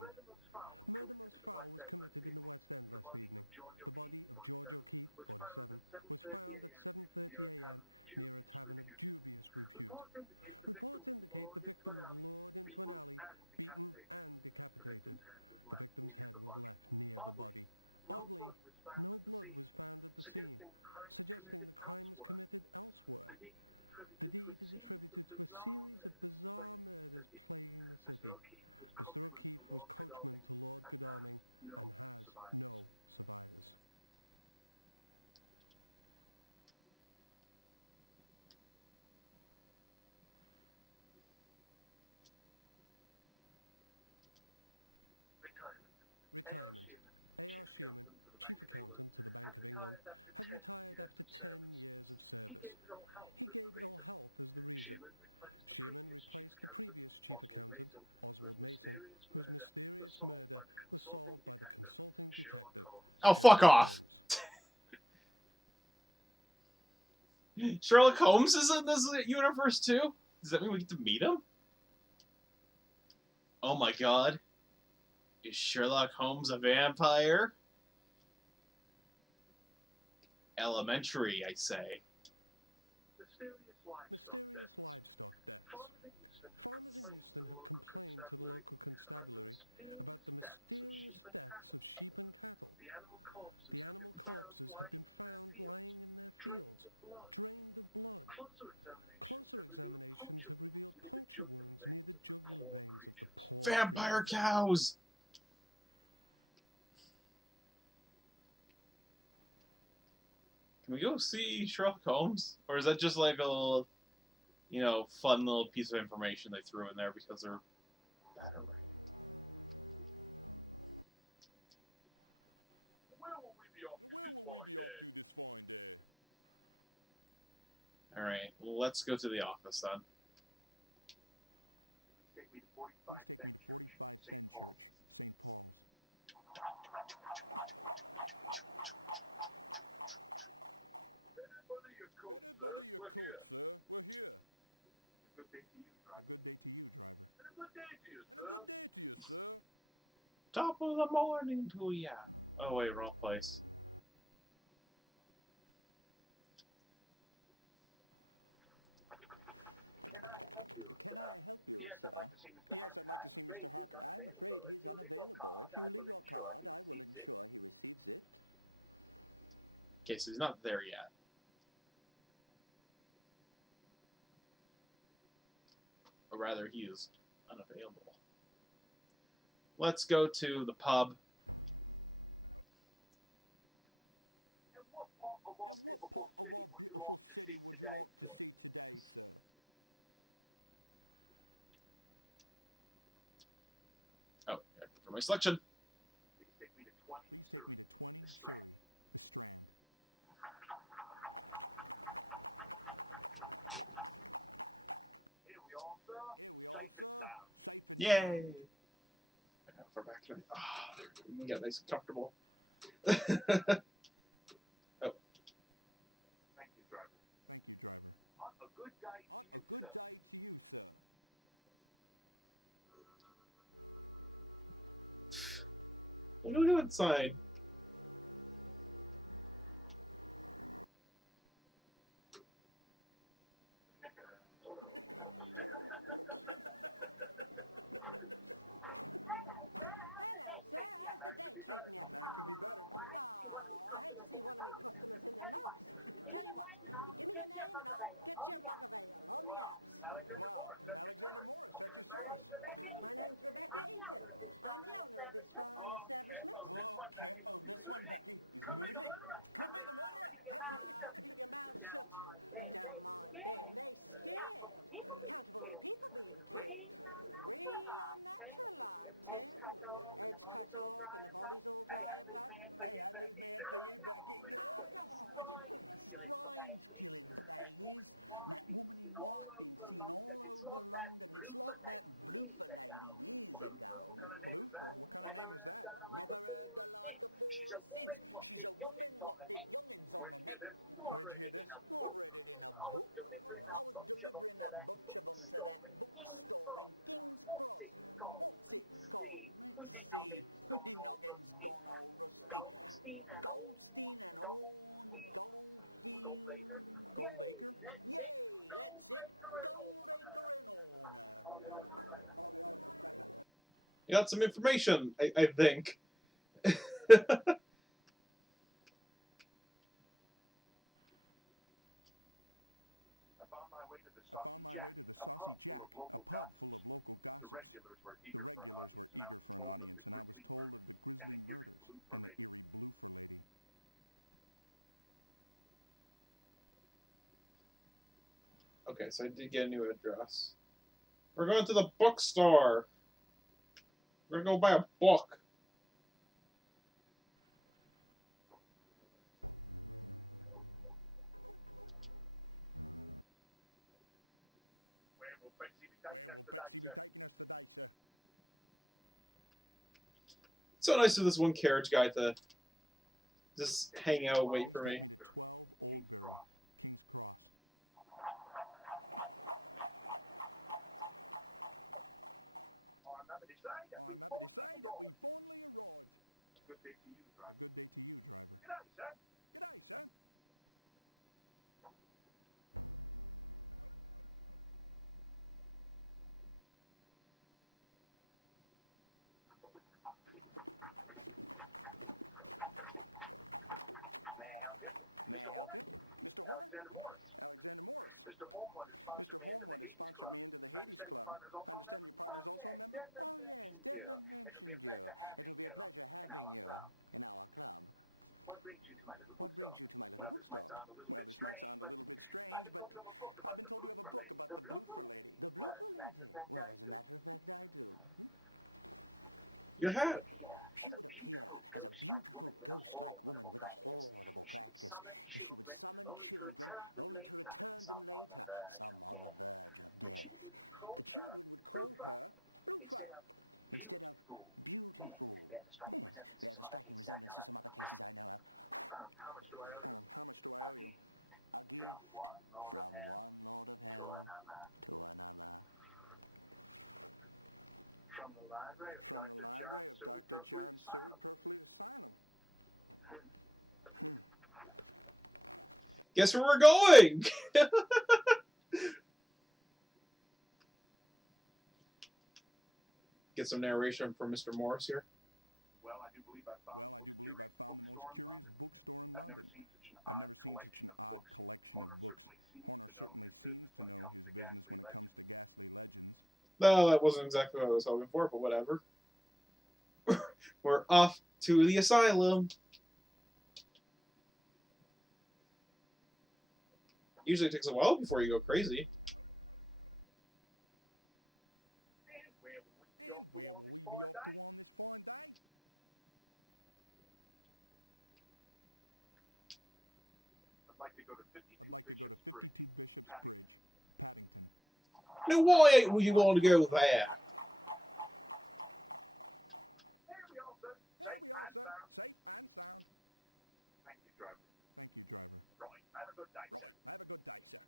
Murder most foul was committed in the West End last evening. The body of George O'Keefe, 47, was found at 7:30 a.m. near a tavern of dubious repute. Reports indicate the victim was lured into an alley, beaten and decapitated. The victim's head was left near the body. Oddly, no blood was found at the scene, suggesting the crime was committed elsewhere. The deed is attributed to a series of bizarre murders plaguing the city. Mr. O'Keefe was coachman to Lord Godalming and has no survivors. Retirement. A.R. Shearman, Chief Accountant to the Bank of England, has retired after 10 years of service. He gave ill health as the reason. Shearman replaced the previous Chief Accountant, Oswald Mason, whose mysterious murder was solved by the consulting detective. Oh, fuck off! Sherlock Holmes is in this universe too? Does that mean we get to meet him? Oh my god. Is Sherlock Holmes a vampire? Elementary, I say. Mysterious livestock deaths. Farmers in Houston have complained to the local constabulary about the mysterious deaths of sheep and cattle. The animal corpses have been found lying in their fields, drained of blood. Closer examinations have revealed puncture wounds near the jugular veins of the poor vampire creatures. Cows! Can we go see Sherlock Holmes? Or is that just like a little, you know, fun little piece of information they threw in there because they're better? Where will we be off to this fine day? Alright, well, let's go to the office then. Please take me to 45 Fenchurch, St. Paul's. Better butter your coat, sir. We're here. A good day to you, driver. And a good day to you, sir. Top of the morning to ya. Oh wait, wrong place. Can I help you, sir? Yes, I'd like to see Mr. Harker. I'm afraid he's unavailable. If you leave your card, I will ensure he receives it. Okay, so he's not there yet. Or rather, he is unavailable. Let's go to the pub. And what part of our beautiful city would you like to see today, sir? Oh, yeah, for my selection. Please take me to 20 Surrey, the Strand. Here we are, sir. Safe and Yay! sound. For back to we can get nice and comfortable. Oh. Thank you, driver. A good day to you, sir. What do we do inside? Hello, sir. How's the day treating you? That could be better. Oh, I hate to see one of my customers in their mugs. Tell you what, you give me your name and I'll get you a mug of ale on the apps. Wow, Alexander Morris, at your service. My name's Rebecca Eaton. I'm the owner of this fine establishment. Oh, careful. This one, Becky, is moody. Could be the murderer. Keep your mouth shut. Don't mind them. They scared. Count of all the people being killed. Real unnatural like, too. Heads cut off and the body's all dry of blood. Hey, I'd lose my head for you, Becky. Strange killings, they is. That woman in white been seen all over London. It's like that Bloofer lady years ago. Bloofer? What kind of name is that? Never heard the like afore or since. She's a woman what bit youngins on the neck. Where'd you hear this? I read it in a book. I was delivering a bunch bunch of them to that bookstore in King's Cross. What's it called? Let's see. My noggin's gone all rusty. Goldstein and Horn, Goldfield... Goldacre? Yay, that's it. Goldacre and Horner. You got some information, I think. I found my way to the Saucy Jack, a pub full of local gossips. The regulars were eager for an audience, and I was told of the grisly murders and the eerie bloofer lady. Okay, so I did get a new address. We're going to the bookstore. We're gonna go buy a book. Where will Betsy be taking us today, sir? It's so nice of this one carriage guy to just hang out and wait for me. Take me to 12 Oldbury, King's Cross. I'm happy to say that we finally arrived. A good day to you, driver. G'day, sir. May I help you? Mr. Horner? Alexander Morris. Mr. Holmwood has sponsored me into the Hades Club. I understand your partner's also a member? Oh, yes, Devlin mentioned you. It will be a pleasure having you in our club. What brings you to my little bookstore? Well, this might sound a little bit strange, but I've been told you have a book about the bloofer lady. The bloofer lady? Well, as a matter of fact, I do. Your hat. She would appear as a beautiful ghost-like woman with a horrible practice. She would summon children only to return them later, some on the verge of death. The children would call her Bloofer instead of Beautiful. Yes, there's a striking resemblance to some other cases I know of. How much do I owe you? A gift from one Lord of Hell to another. From the library of Dr. John Seward, Perfleet Asylum. Guess where we're going? Get some narration from Mr. Morris here. Well, I do believe I've found the most curious bookstore in London. I've never seen such an odd collection of books. Horner certainly seems to know his business when it comes to ghastly legends. No, that wasn't exactly what I was hoping for, but whatever. We're off to the asylum. Usually it takes a while before you go crazy. And where will we be off to on this fine day? I'd like to go to 52 Bishop's Bridge, Paddington. Now why would you want to go there? There we are, sir. Safe and sound. Thank you, driver. Right, have a good day, sir.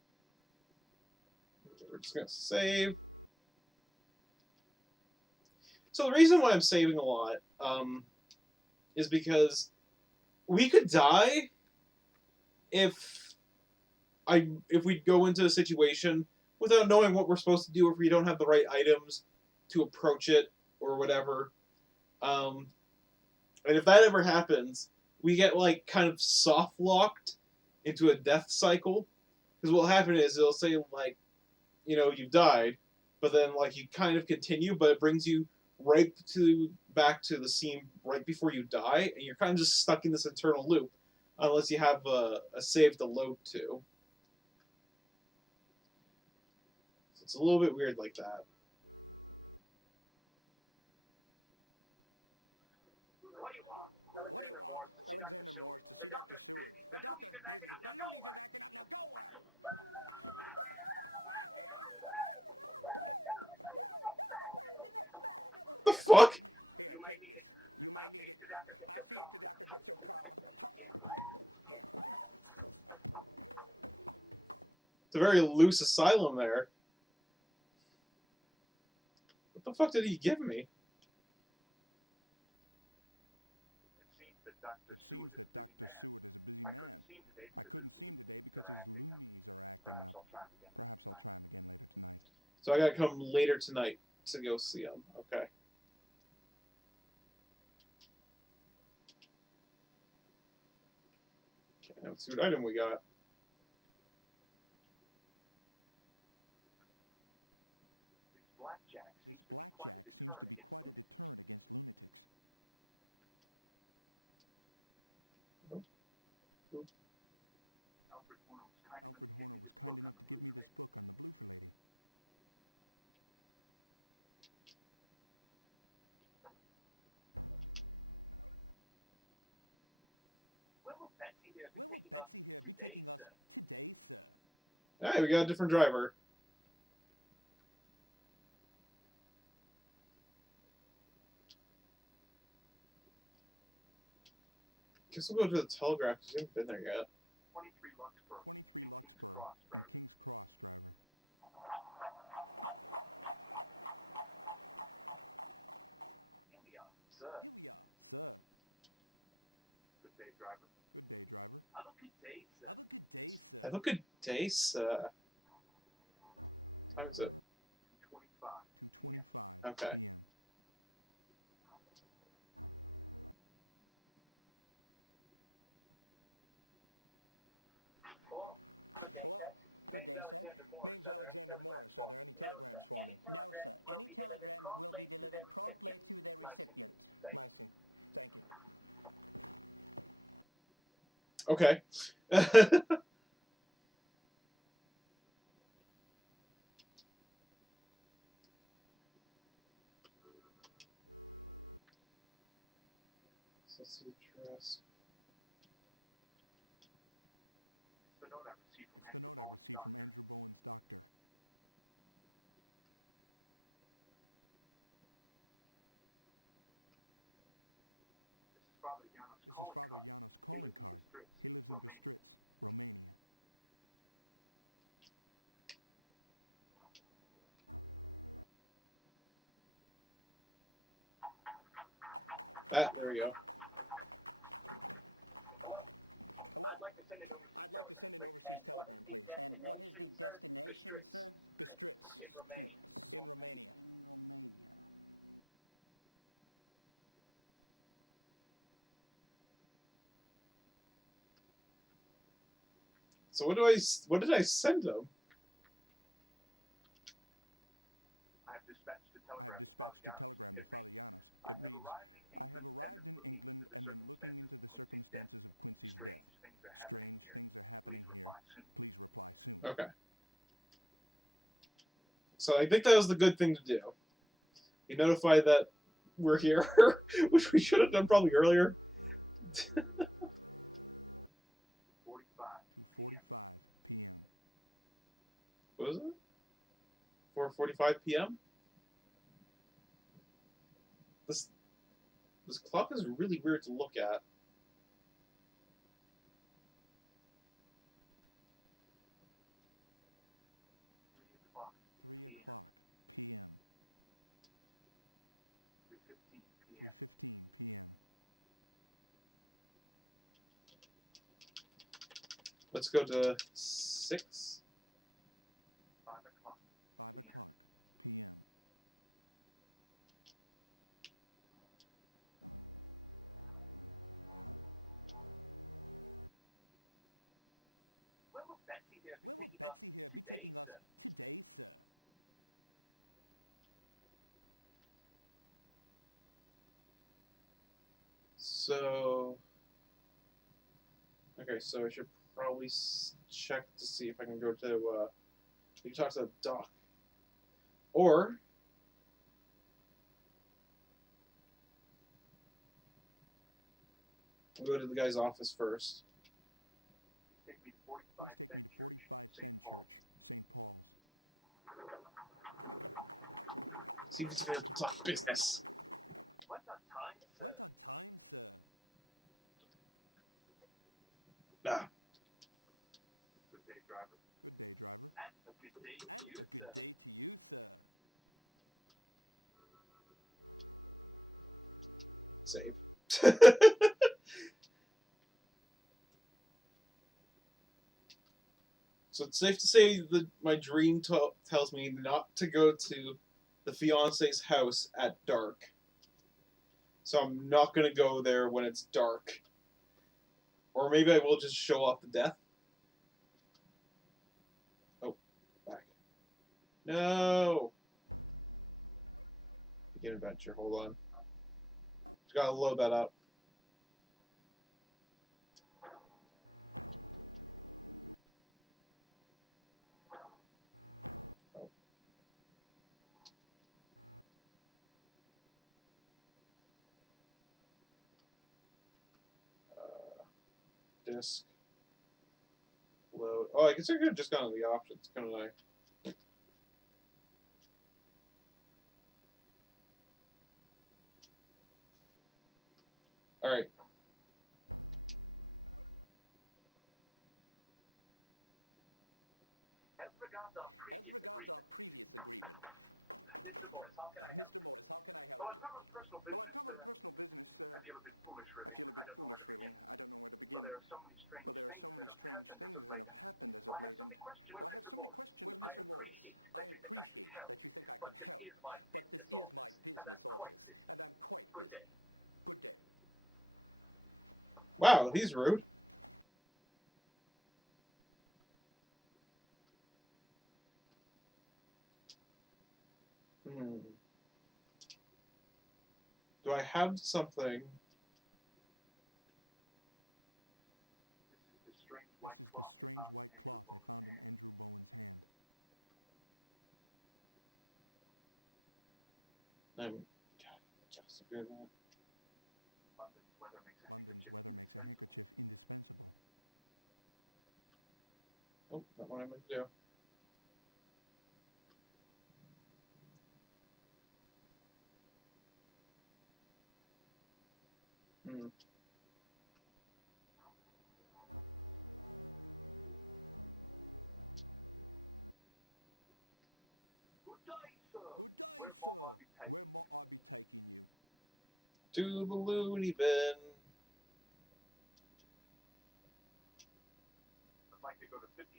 We're just going to save. So the reason why I'm saving a lot is because we could die if we go into a situation without knowing what we're supposed to do, if we don't have the right items to approach it or whatever. And if that ever happens, we get like kind of soft locked into a death cycle. Because what'll happen is it'll say like, you know, you've died, but then like you kind of continue, but it brings you back to the scene right before you die, and you're kind of just stuck in this eternal loop unless you have a save to load to. So it's a little bit weird like that. What do you want? Alexander Morris to see Dr. Seward. The doctor's busy. The loonies is acting up. Now go away. The fuck? Here, take this. You may need it. I'll see if the doctor gets your car. It's a very loose asylum there. What the fuck did he give me? It seems that Dr. Seward is a busy man. I couldn't see him today because his loonies are acting up. Perhaps I'll try him again later tonight. So I gotta come later tonight to go see him. Okay. Okay, let's see what item we got. This blackjack seems to be quite a deterrent against lunatics. Alfred Horner was kind enough to give me this book on the Bloofer Lady. Where will Betsy here be taking us today, sir? Alright, we got a different driver. Guess we'll go to the Telegraph, because we haven't been there yet. 23 Luxborough and King's Cross, driver. Here we are, sir. Good day, driver. Have a good day, sir. Have a good day, sir. Time is it? 2:25 p.m. Hello. Good day, sir. Name's Alexander Morris. Are there any telegrams for me? No, sir. Any telegrams will be delivered promptly to their recipient. I see. Thank you. Okay. Let's see the address. It's the note I received from Andrew Bowen's doctor. This is Father Janos' calling card. He lives in Bistritz, Romania. There we go. Hello. I'd like to send an overseas telegram, please. And what is the destination, sir? Bistritz. In Romania. In Romania. So what did I send him? I have dispatched a telegram to Father Janos. It reads, I have arrived in England and am looking into the circumstances of Quincy's death. Strange things are happening here. Please reply soon. Okay. So I think that was the good thing to do. You notify that we're here, which we should have done probably earlier. 2:45 p.m. What was it? 4:45 p.m.? This clock is really weird to look at. Three o'clock p.m. 3:15 p.m. Let's go to 6. 5 o'clock p.m. Where will Betsy here be taking us today, sir? So... Okay, so I should probably check to see if I can go to, you can talk to the doc. Or... I'll go to the guy's office first. Please take me to 45 Fenchurch, St. Paul's. See if he's going to talk business. Right on time, sir. Ah. Good day, driver. And a good day to you, sir. Save. So it's safe to say that my dream tells me not to go to the fiance's house at dark. So I'm not going to go there when it's dark. Or maybe I will just show off the death. Oh, back. No! Begin adventure, hold on. Just gotta load that up. Oh. Disk. Load. Oh, I guess I could have just gone to the options, couldn't I? Alright. As regards our previous agreement, Mr. Morris, how can I help you? Well, I've covered personal business. I feel a bit foolish, really. I don't know where to begin. Well, there are so many strange things that have happened as of late, and well, I have so many questions. Well, Mr. Morris, I appreciate that you think I can help, but this is my business office, and I'm quite busy. Good day. Wow, he's rude. Do I have something? This is the strange white cloth I found in Andrew Bowen's hand. London's weather makes a handkerchief indispensable. Oh, not what I meant to do. Good day, sir. Where might I be taking you? To the loony bin.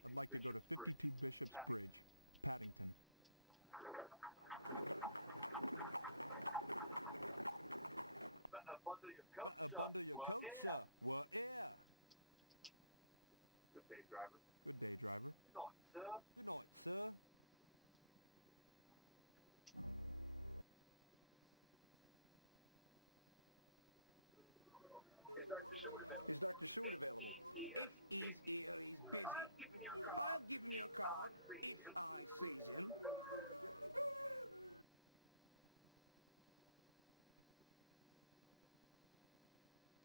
I'd like to go to 52 Bishop's Bridge, Paddington. Bundle your coat, sir. We're here. Good day, driver. Good night, sir. Is Dr. Seward available? If he's here, he's busy. I'll give him your card if I sees him.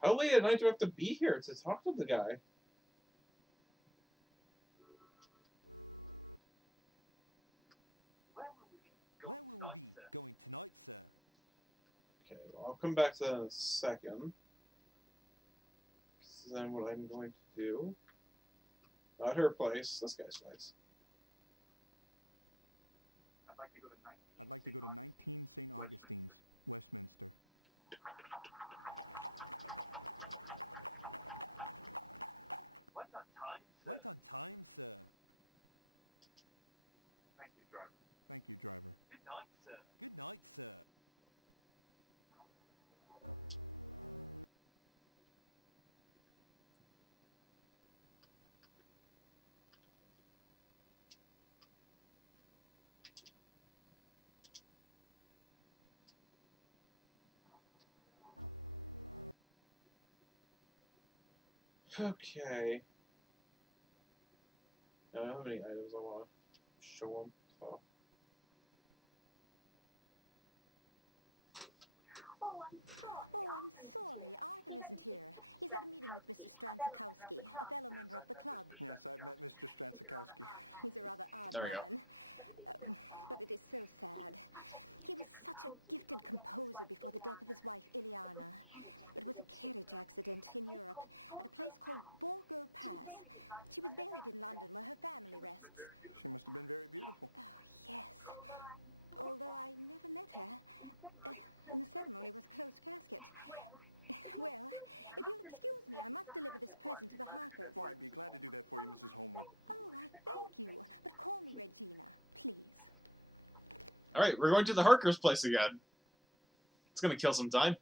How late at night do I have to be here to talk to the guy? Where will we be going tonight, sir? Okay, well, I'll come back to that in a second. This is then what I'm going to do. Not her place, this guy's place. I'd like to go to 19 St. Augustine's, Westminster. Right on time, sir. Thank you, driver. Good night, sir. Okay. I don't have any items I want to show them, so. Oh, I'm sorry. Arthur isn't here. He's at a meeting with Mr. Stransakowski, a fellow member of the club. Yes, I've met Mr. Stransakowski. He's a rather odd man. But it is so sad. He was such a gifted composer before the death of his wife, Ileana. It was a carriage accident in Europe at a place called Borgo Pass. She was buried in London where her family rests. She must have been very beautiful. Oh, yes. Oh, although I never met her. And the ceremony was a closed casket. Well, if you'll excuse me, I must deliver this present to the Harkers. Well, I'd be glad to do that for you, Mrs. Homewood. Oh, I thank you. But call me Regina, please. Alright, we're going to the Harker's place again. It's gonna kill some time.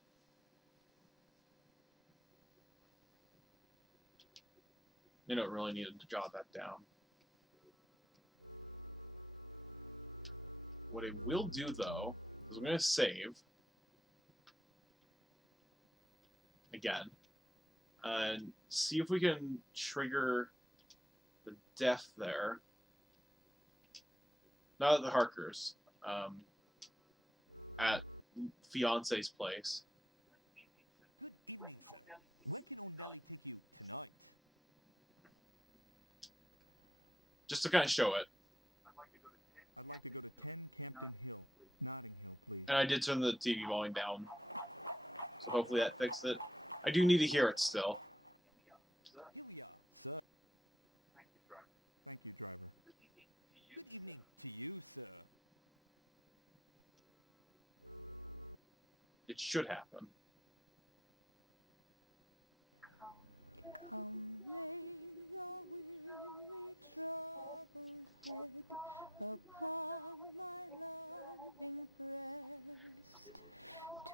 You don't really need to jot that down. What I will do, though, is I'm gonna save. Again. And see if we can trigger the death there. Not at the Harkers. At fiance's place. Good evening, sir. Where can old Nellie take you tonight? Just to kind of show it. I'd like to go to 10 Campden Hill, Notting Hill, please. And I did turn the TV volume down. So hopefully that fixed it. I do need to hear it still. Here we are, sir. Thank you, driver. Good evening to you, sir. It should happen. Come lay your weary, troubled head upon my loving breast.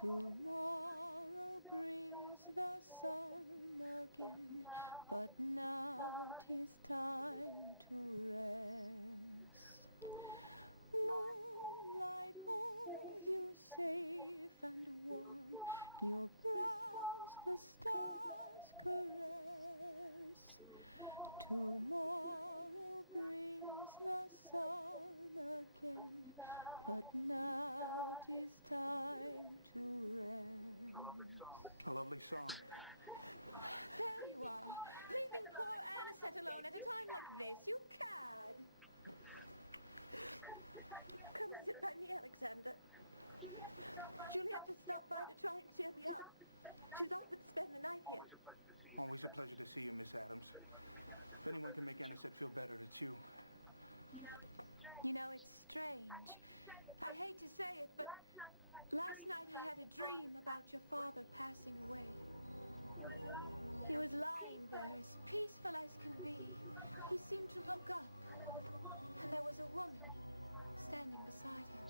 Tomorrow brings the sun again, but now 'tis time to rest. Moonlight holds you safe and warm, your brows the stars caress. Tomorrow brings the sun again, but now 'tis time to rest. A lovely song. There you are, leaving poor Anisette alone at a time like this, you cad. Come sit by me, Alexander. Juliet just stopped by to try and cheer me up. She's offered to spend the night here. Always a pleasure to see you, Miss Adams. If anyone can make Anisette feel better, it's you. You know, it's strange. I hate to say it, but last night I had a dream about your father passing away. He was lying there as peaceful as can be. He seemed to look up, and there was a woman standing beside him.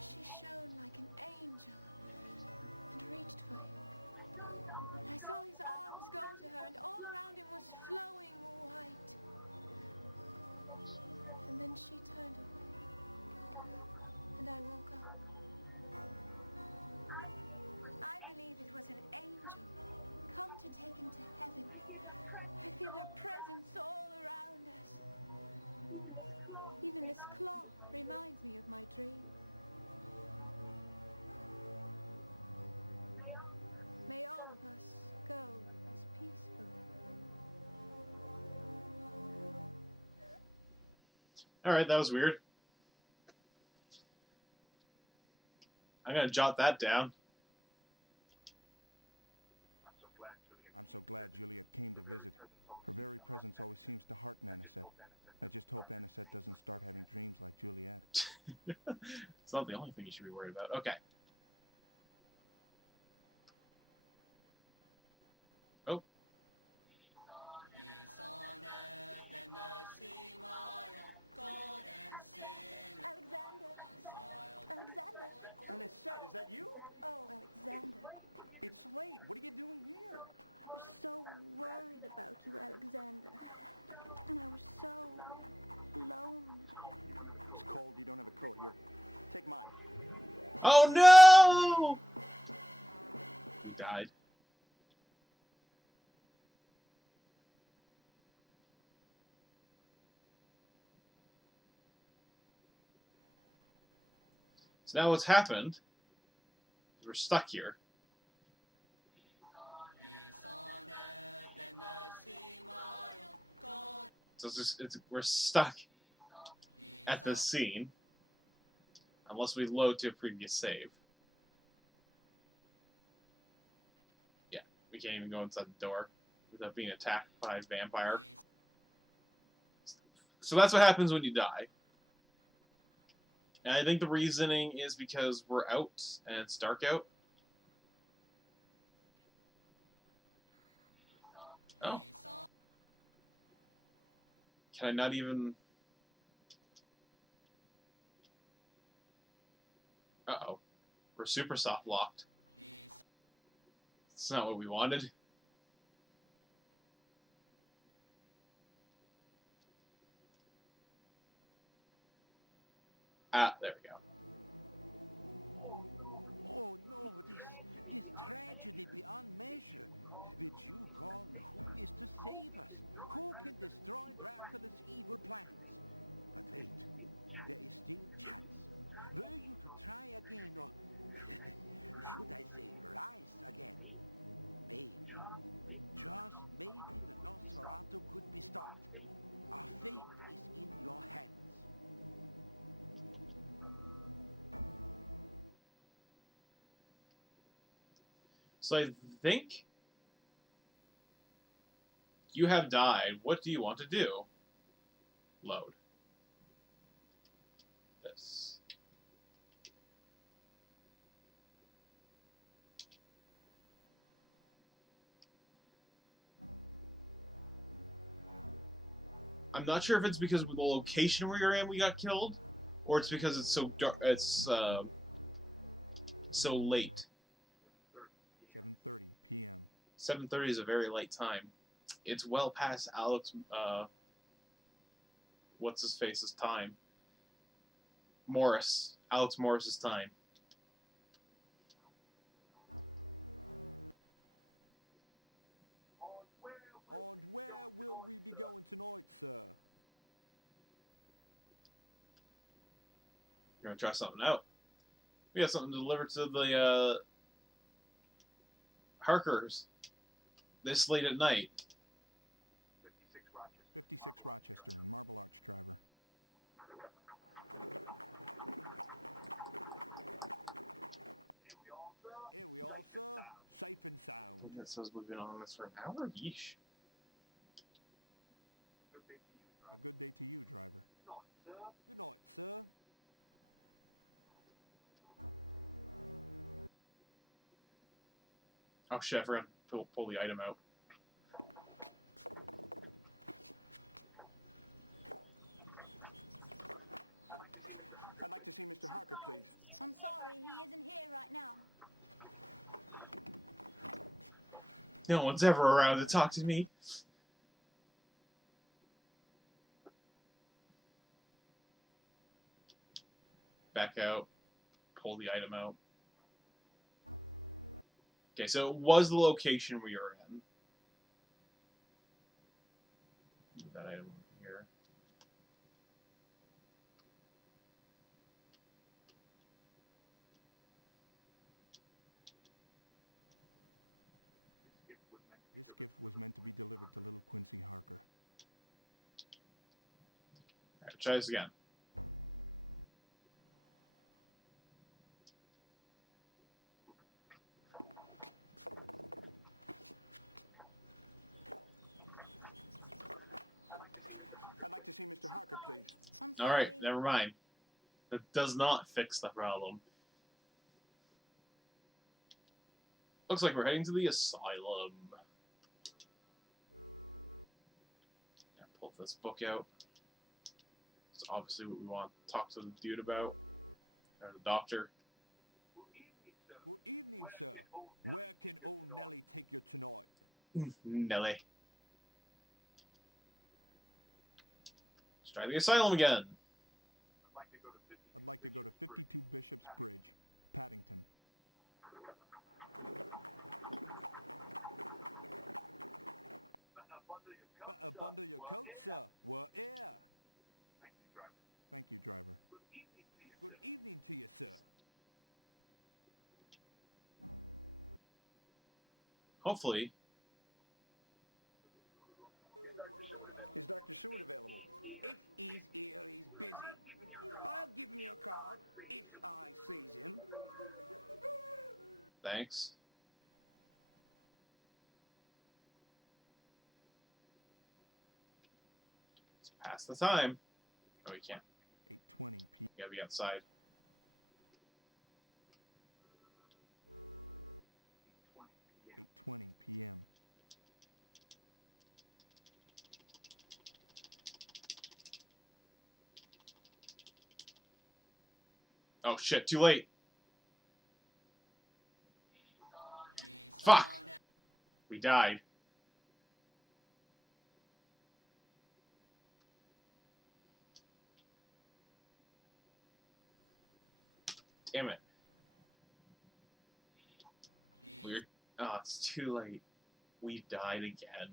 She shone like an angel and reached for him. I saw his arms go to her, and all around him was flowing white. And then she turned away, and I woke up. I believe it was an angel come to take him to heaven. I feel her presence all around us. Even this cloth reminds me of my dream. May all of us go as peacefully. Alright, that was weird. I'm gonna jot that down. I'm so glad Juliet came to visit. Her very presence always seems to hearten Anisette. I just hope Anisette doesn't start having dreams like Juliet. It's not the only thing you should be worried about. Okay. Oh. Alexander! Anisette, is that you? Oh, Alexander. It's late. What are you doing here? I was so worried about you, Alexander. And I was so lonely. It's cold. You don't have a coat. Here, take mine. Oh no! He died. So now what's happened, we're stuck here. So we're stuck at this scene, unless we load to a previous save. Yeah, we can't even go inside the door without being attacked by a vampire. So that's what happens when you die. And I think the reasoning is because we're out and it's dark out. Oh. Can I not even... Uh-oh. We're super soft locked. It's not what we wanted. Ah, there we go. Oh no, this tragedy beyond measure. The Jew called, who is to save us? Who can destroy Dracula's evil plans? But wait, there is still chance. Were you to try again, or should I say rise again? Maybe, just maybe the Nosferatu could be stopped. Our fate is in your hands. So I think you have died. What do you want to do? Load. This. I'm not sure if it's because of the location we were in we got killed, or it's because it's so dark. It's so late. 7:30 p.m. 7:30 is a very late time. It's well past Alex. What's his face's time? Morris. Alex Morris's time. And where will we be going tonight, sir? You're gonna try something out. We got something delivered to the Harkers this late at night. 56 Rochester and Marble Arch, driver. Here we are, sir. Safe and sound. That says we've been on this for an hour. Yeesh. A good day to you, driver. Good night, sir. Oh shit, I forgot to pull the item out. I'd like to see Mr. Harker, please. I'm sorry, he isn't here right now. No one's ever around to talk to me. Back out. Pull the item out. Okay, so it was the location we were in. Move that item here. This gift was meant to be delivered to little Quincy Harker. Alright, try this again. I'd like to see Mr. Harker, please. Alright, never mind. That does not fix the problem. Looks like we're heading to the asylum. Pull this book out. It's obviously what we want to talk to the dude about. Or the doctor. Good evening, sir. Where can old Nellie take you tonight? Nelly. Let's try the asylum again. I'd like to go to 52 Bishop's Bridge, Paddington. Better bundle your coat, sir. We're here. Thank you, driver. Good evening to you, sir. Hopefully. Is Dr. Seward available? If he's here, he's busy. I'll give him your card if I sees him. Thanks. It's past the time. Oh, we can't. 8:20 p.m. You gotta be outside. 9:20 p.m. Oh shit, too late. Fuck! We died. Damn it. We're... Oh, it's too late. We died again.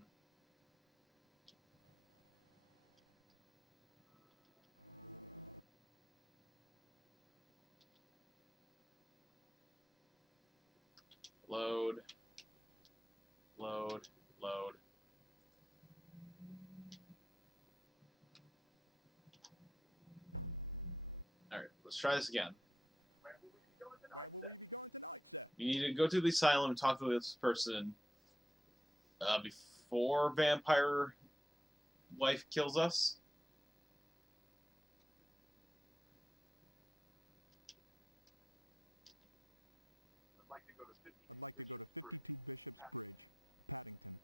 Load. Load. Load. Alright, let's try this again. Where will we be going tonight, sir? You need to go to the asylum and talk to this person before vampire wife kills us. I'd like to go to 52 Bishop's Bridge, Paddington.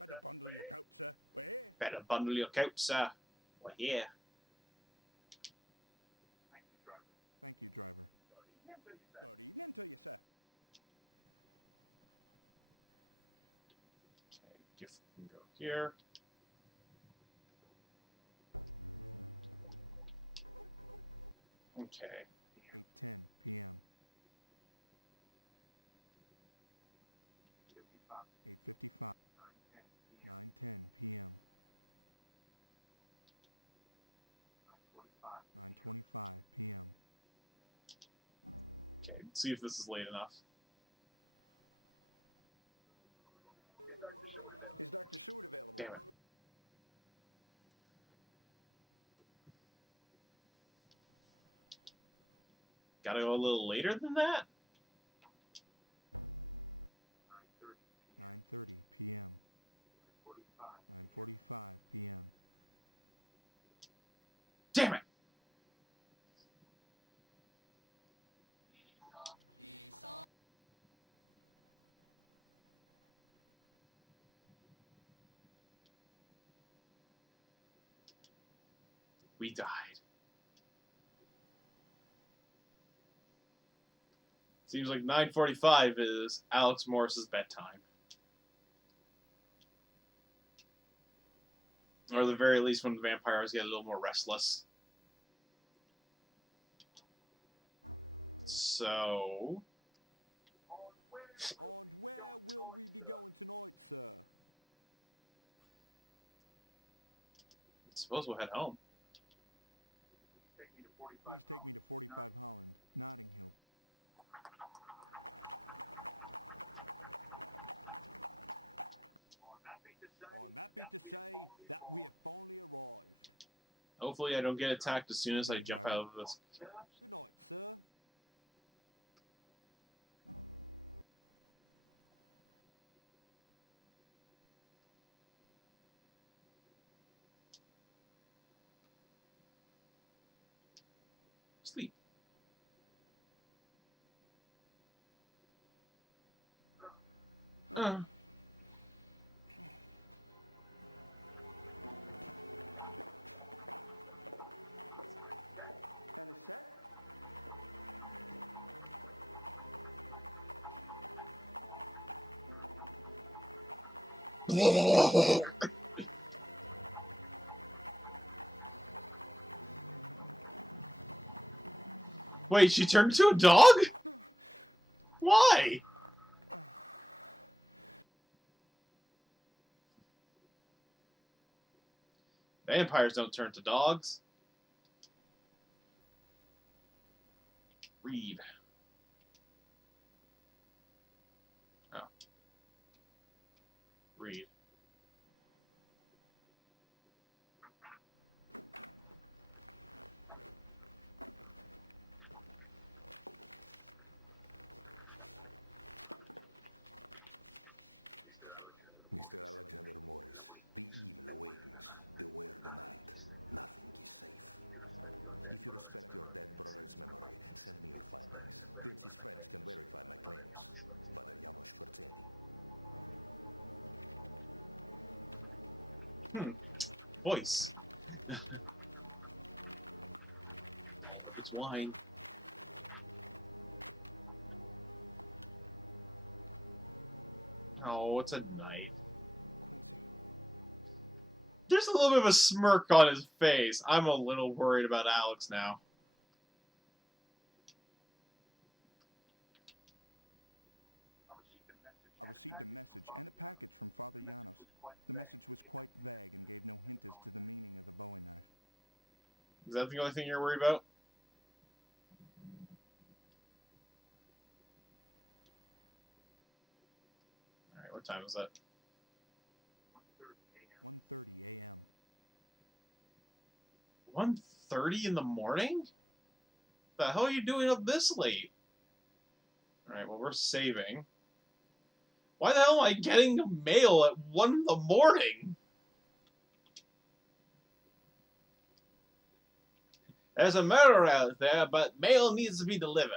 Better bundle your coat, sir. We're here. Better bundle your coat, sir. We're here. Thank you, driver. Good evening to you, sir. Okay, gift can go here. Okay. 8:10 p.m. 8:55. 9:10 p.m. 9:25 p.m. Okay, see if this is late enough. Is Dr. Seward available? Damn it. Gotta go a little later than that? 9:30 p.m. 9:45 p.m. Damn it! We died. Seems like 9:45 is Alex Morris's bedtime. Or at the very least when the vampires get a little more restless. So... And where will we be going tonight, sir? I suppose we'll head home. Please take me to 45 Holland, Notting Hill. I'm happy to say that we have finally arrived. Hopefully I don't get attacked as soon as I jump out of this. Good night, sir. Sleep. And it's set. Wait, she turned into a dog? Why? Vampires don't turn to dogs. Read. Oh. Read. Mr. Alexander Morris, the evil awakens. Beware the night. Nothing is safe. If you respect your dead brother's memory, send me your findings. Vince's friends can verify my claims. Father Janos Kurzeni. Voice. It's wine. Oh, it's a knife. Quincy. There's a little bit of a smirk on his face. I'm a little worried about Alex now. I received a message and a package from Father Janos. The message was quite vague and gave no hint as to the meaning of the Bowie knife. Is that the only thing you're worried about? Alright, what time is that? 1:30 a.m. 1:30 in the morning? The hell are you doing up this late? Alright, well, we're saving. Why the hell am I getting mail at 1 in the morning? There's a murder out there, but mail needs to be delivered.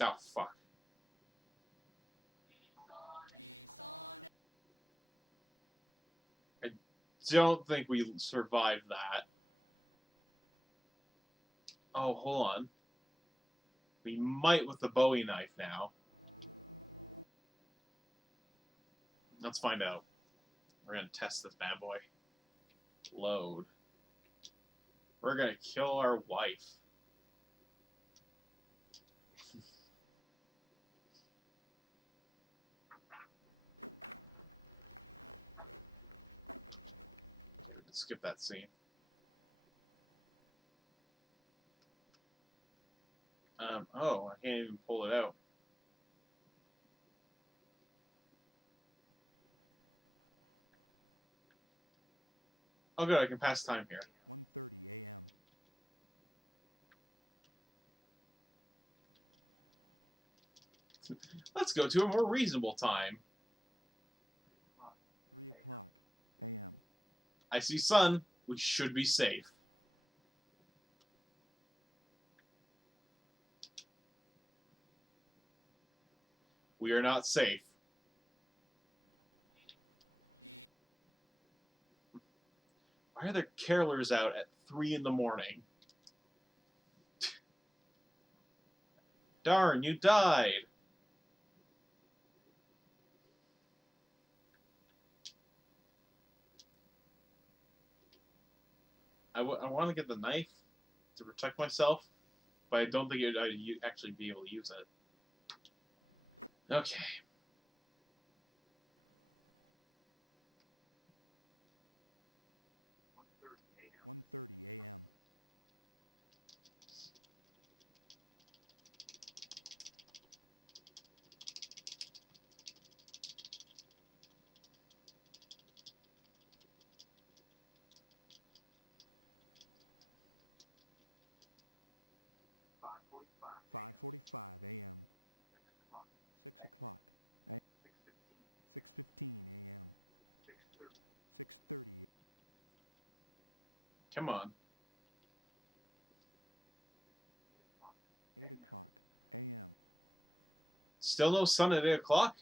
Oh, fuck. I don't think we survived that. Oh, hold on. We might with the Bowie knife now. Let's find out. We're gonna test this bad boy. Load. We're gonna kill our wife. Skip that scene. Oh, I can't even pull it out. Oh good, I can pass time here. 1:30 a.m. Let's go to a more reasonable time. 3 o'clock a.m. I see sun. We should be safe. We are not safe. Why are there carolers out at 3 in the morning? Darn, you died. I want to get the knife to protect myself, but I don't think I'd actually be able to use it. Okay. One 1:30 a.m. Five 45 a.m. 6 o'clock. 6:15 a.m. 6:30. Come on. 8 o'clock a.m. Still no sun at 8 o'clock?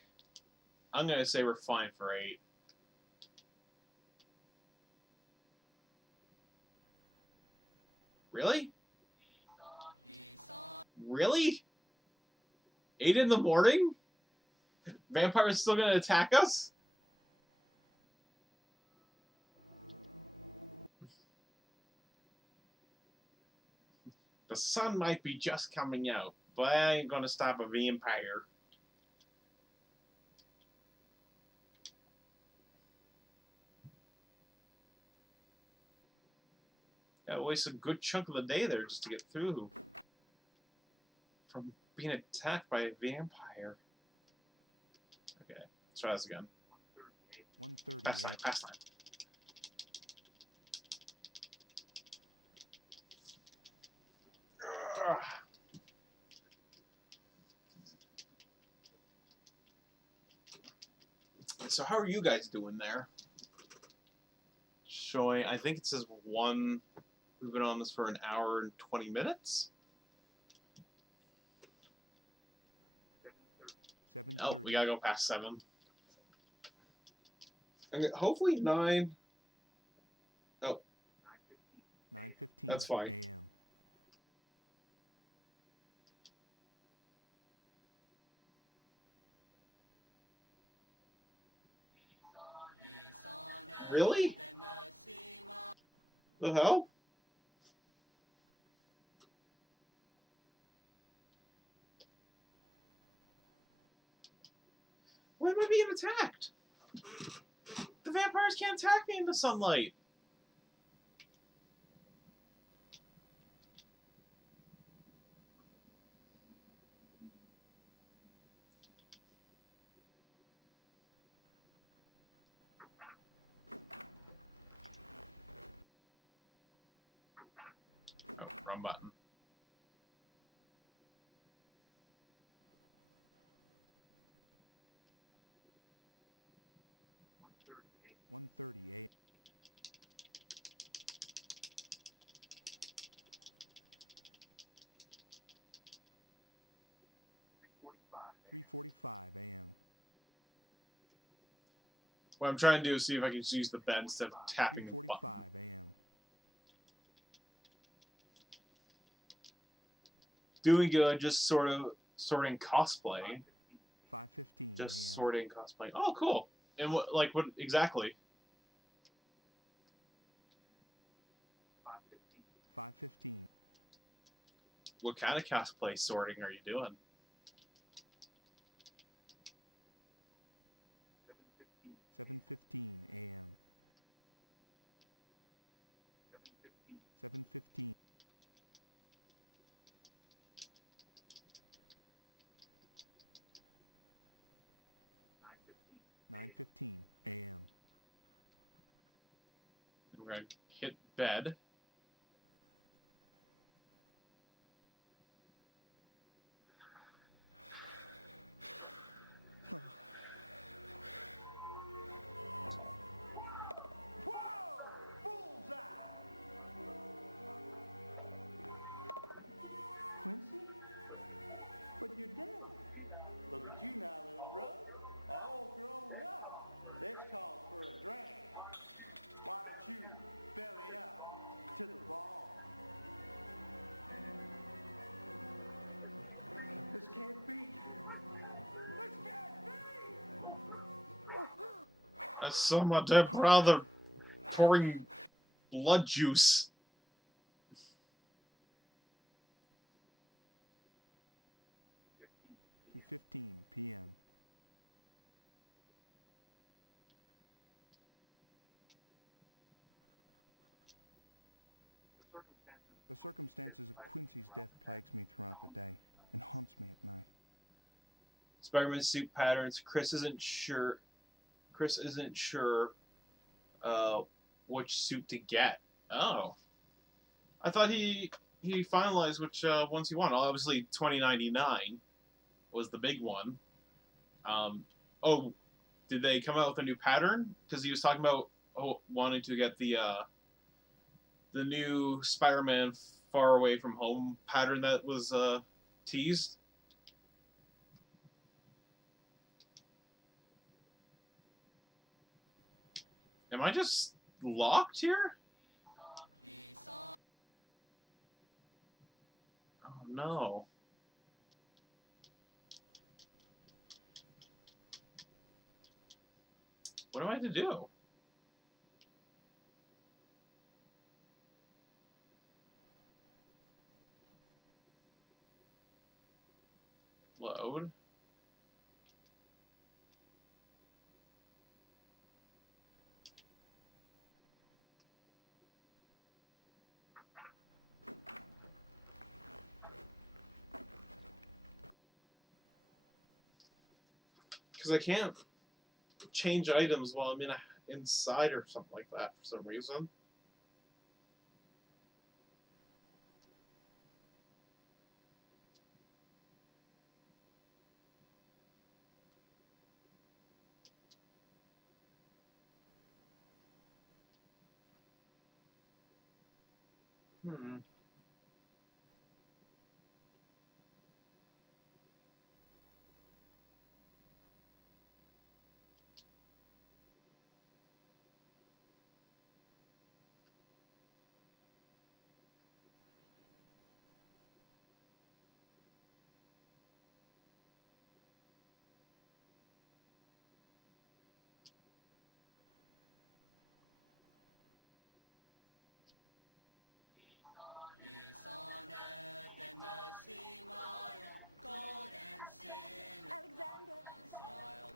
I'm gonna say we're fine for 8. Really? Really? 8 in the morning? Vampires still gonna attack us? The sun might be just coming out, but I ain't gonna stop a vampire. Gotta waste a good chunk of the day there just to get through from being attacked by a vampire. Okay, let's try this again. 1:30 Pass time, pass time. So how are you guys doing there? Showing, I think it says 1. We've been on this for an hour and 20 minutes. 7:30. Oh, we gotta go past 7. Okay, hopefully 9. Oh. 9:15 That's fine. a.m. Really? The hell? Why am I being attacked? The vampires can't attack me in the sunlight. Oh, wrong button. One 1:30 a.m. $3:45 a.m. What I'm trying to do is see if I can just use the bed instead of tapping the button. 3:45 a.m. Doing good, just sort of sorting cosplay. 5:15 Just a.m. sorting cosplay. Oh, cool. And what exactly? 5:15. What kind of cosplay sorting are you doing? 7:15 a.m. 7:15. 9:15 a.m. We're gonna hit bed. Quincy? But you're dead. Look at you now, little brother. All grown up. This calls for a drink. Why don't you belly up to the bar? This can't be. This can't be! I saw my dead brother pouring blood juice. To 15 p.m. The circumstances of Quincy's death plagues me throughout the day and haunts me at night. Spider-Man suit patterns. Chris isn't sure which suit to get. Oh. I thought he finalized which ones he wanted. Obviously 2099 was the big one. Oh, did they come out with a new pattern? Because he was talking about wanting to get the new Spider-Man Far Away From Home pattern that was teased. Am I just locked here? Oh no. What am I to do? Load. Because I can't change items while I'm inside or something like that for some reason. Hmm. Alexander!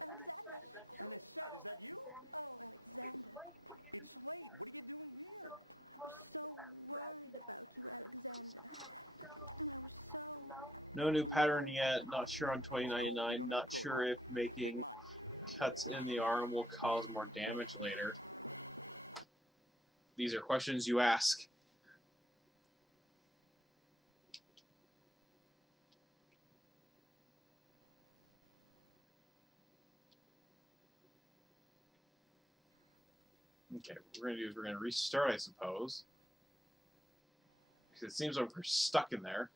Alexander! Anisette, is that you? Oh, Alexander. It's late. What are you doing here? I was so worried about you, Alexander. And I was so... No new pattern yet. Not sure on 2099. Not sure if making cuts in the arm will cause more damage later. These are questions you ask. Okay, what we're going to do is we're going to restart, I suppose. Because it seems like we're stuck in there.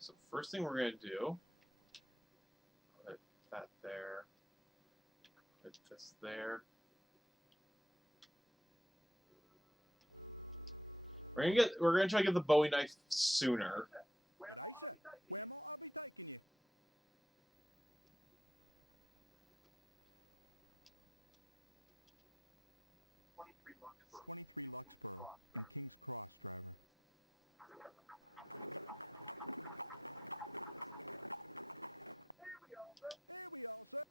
So first thing we're going to do, put that there, put this there. We're gonna try to get the Bowie knife sooner. G'day, sir. Where might I be taking you? "23 Luxborough in King's Cross, driver." Here we are, sir.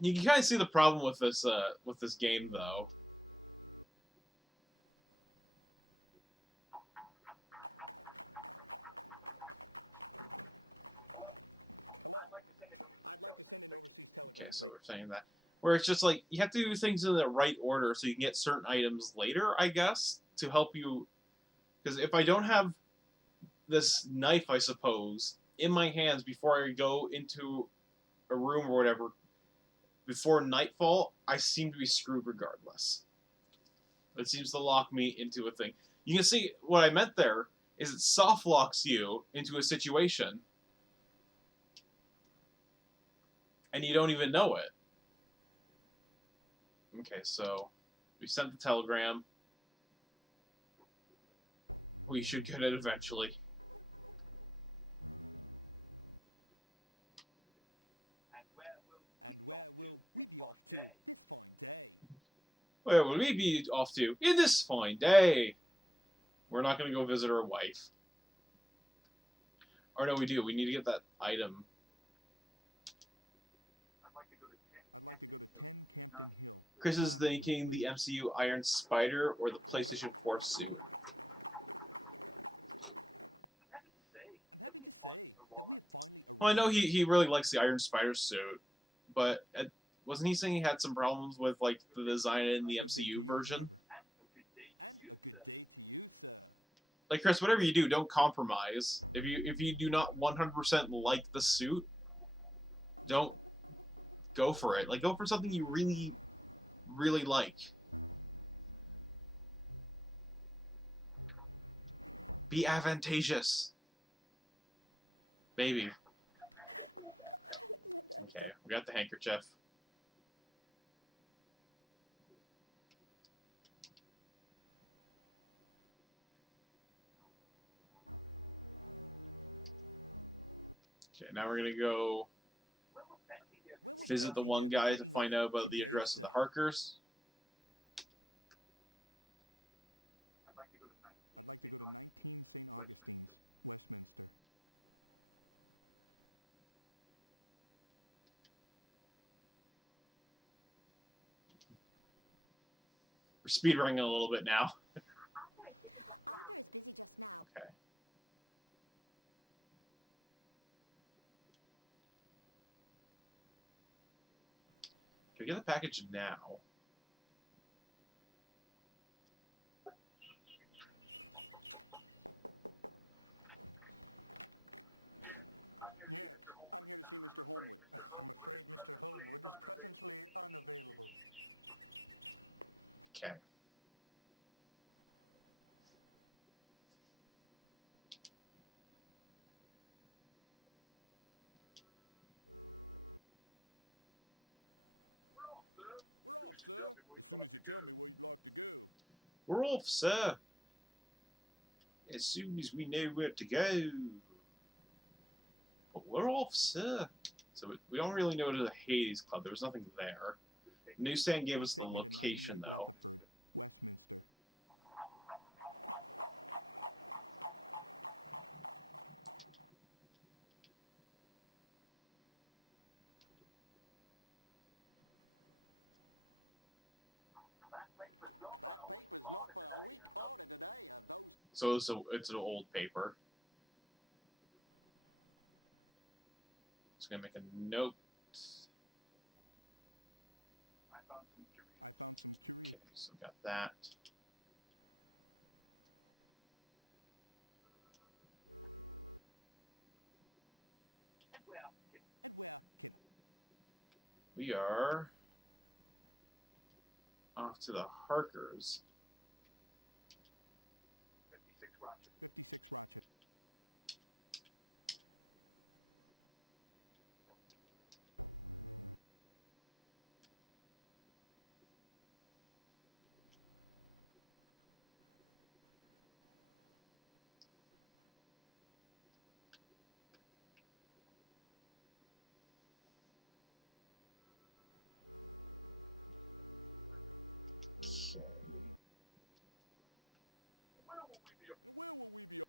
You can kind of see the problem with this game, though. Hello. I'd like to send an overseas telegram, Okay, so please. we're saying that. Where it's just like, you have to do things in the right order so you can get certain items later, I guess, to help you. Because if I don't have this knife, I suppose, in my hands before I go into a room or whatever, before nightfall, I seem to be screwed regardless. It seems to lock me into a thing. You can see what I meant there is it soft locks you into a situation, and you don't even know it. Okay, so we sent the telegram. We should get it eventually. And where will we be off to this fine day? Where will we be off to in this fine day? We're not going to go visit our wife. Or no, we do. We need to get that item. I'd like to go to 10 Campden Hill. Chris is Notting Hill, thinking the please. MCU Iron Spider or the PlayStation 4 suit. I'm happy to say that we have finally arrived. Well, I know he really likes the Iron Spider suit, but wasn't he saying he had some problems with like the design in the MCU version? And a good day to you, sir. Like, Chris, whatever you do, don't compromise. If you do not 100% like the suit, don't go for it. Like, go for something you really, really like. Be advantageous. Baby. Okay, we got the handkerchief. Okay, now we're gonna go visit the one guy to find out about the address of the Harkers. I'd like to go to 19 St. Augustine's, Westminster. We're speedrunning a little bit now. Arthur is busy just now. Okay. Can we get the package now? I'm here to see Mr. Holmwood. I'm afraid Mr. Holmwood is presently unavailable. Okay. We're off, sir. As soon as you tell me where you'd like to go. We're off, sir. As soon as we know where to go. But we're off, sir. So we don't really know to the Hades Club. There was nothing there. Newsstand gave us the location, though. Rutherford, Westminster. That paper's not for a week order today of those. So it's an old paper. Just gonna make a note. I found some curious. Okay, so got that. And where can... We are off to the Harkers. 56 Rochester. And where will we be?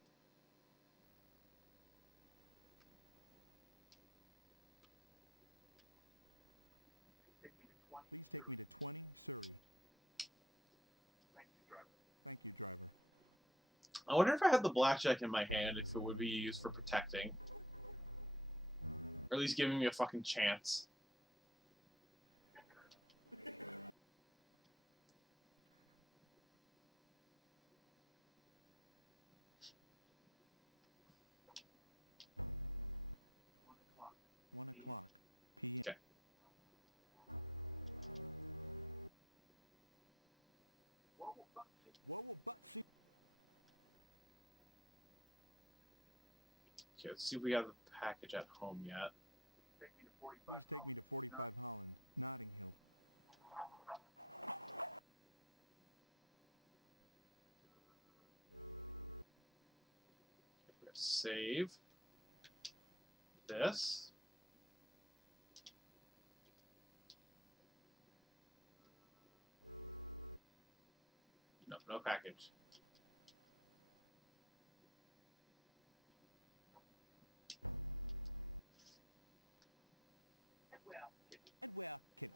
Please take me to 20 Surrey. Thank you, driver. I wonder if I had the blackjack in my hand, if it would be used for protecting. Or at least giving me a fucking chance. One o'clock p.m. Okay. What will Butsy... Okay, let's see if we have the package at home yet. Please take me to 45 Holland, Notting Hill. Okay, save this. No, no package. And where can...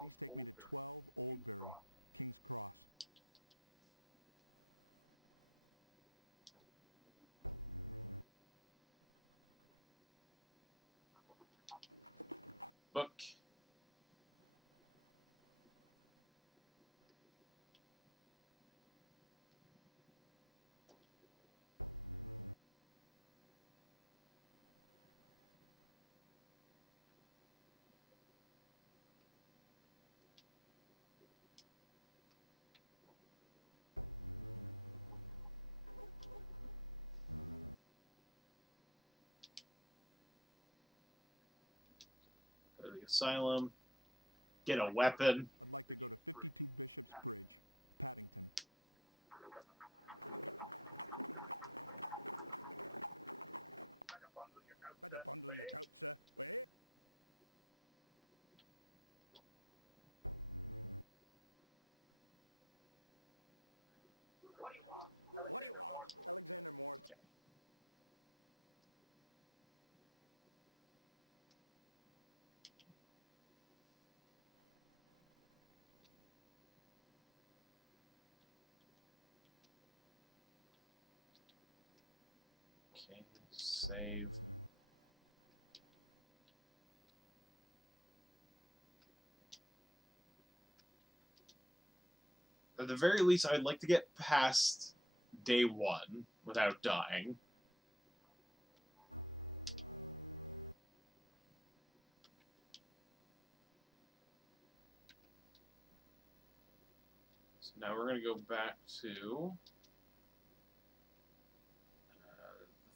Please take me to 12 Oldbury, King's Cross. Book. Go to the asylum. Get a weapon. I'd like to go to 52 Bishop's Bridge, Paddington. Better bundle your coat, sir. Wait. What do you want? Alexander Morse. Okay, save. At the very least, I'd like to get past day 1 without dying. So now we're going to go back to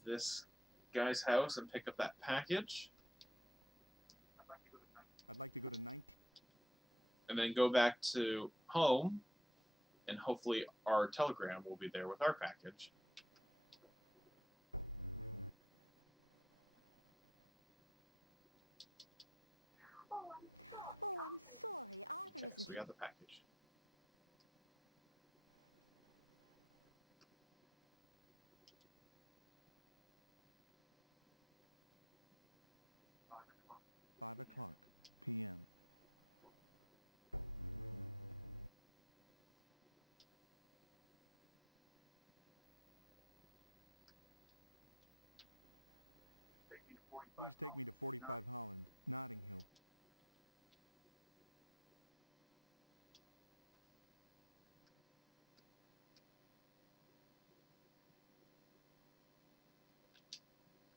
this guy's house and pick up that package. I'd like to go to 19. And then go back to home, and hopefully our telegram will be there with our package. Oh, I'm sorry. Arthur Okay, isn't so we got the package. .05 p.m. Please take me to 45 Holland, Notting Hill.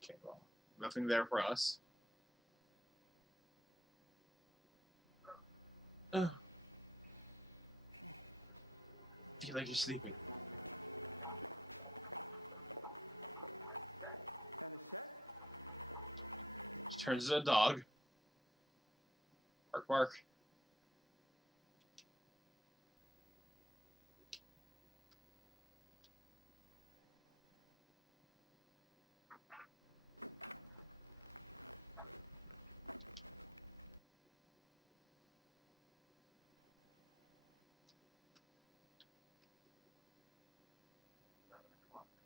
Okay, well, nothing there for us. I feel like you're sleeping. And it's set? She turns into a dog. Bark, bark.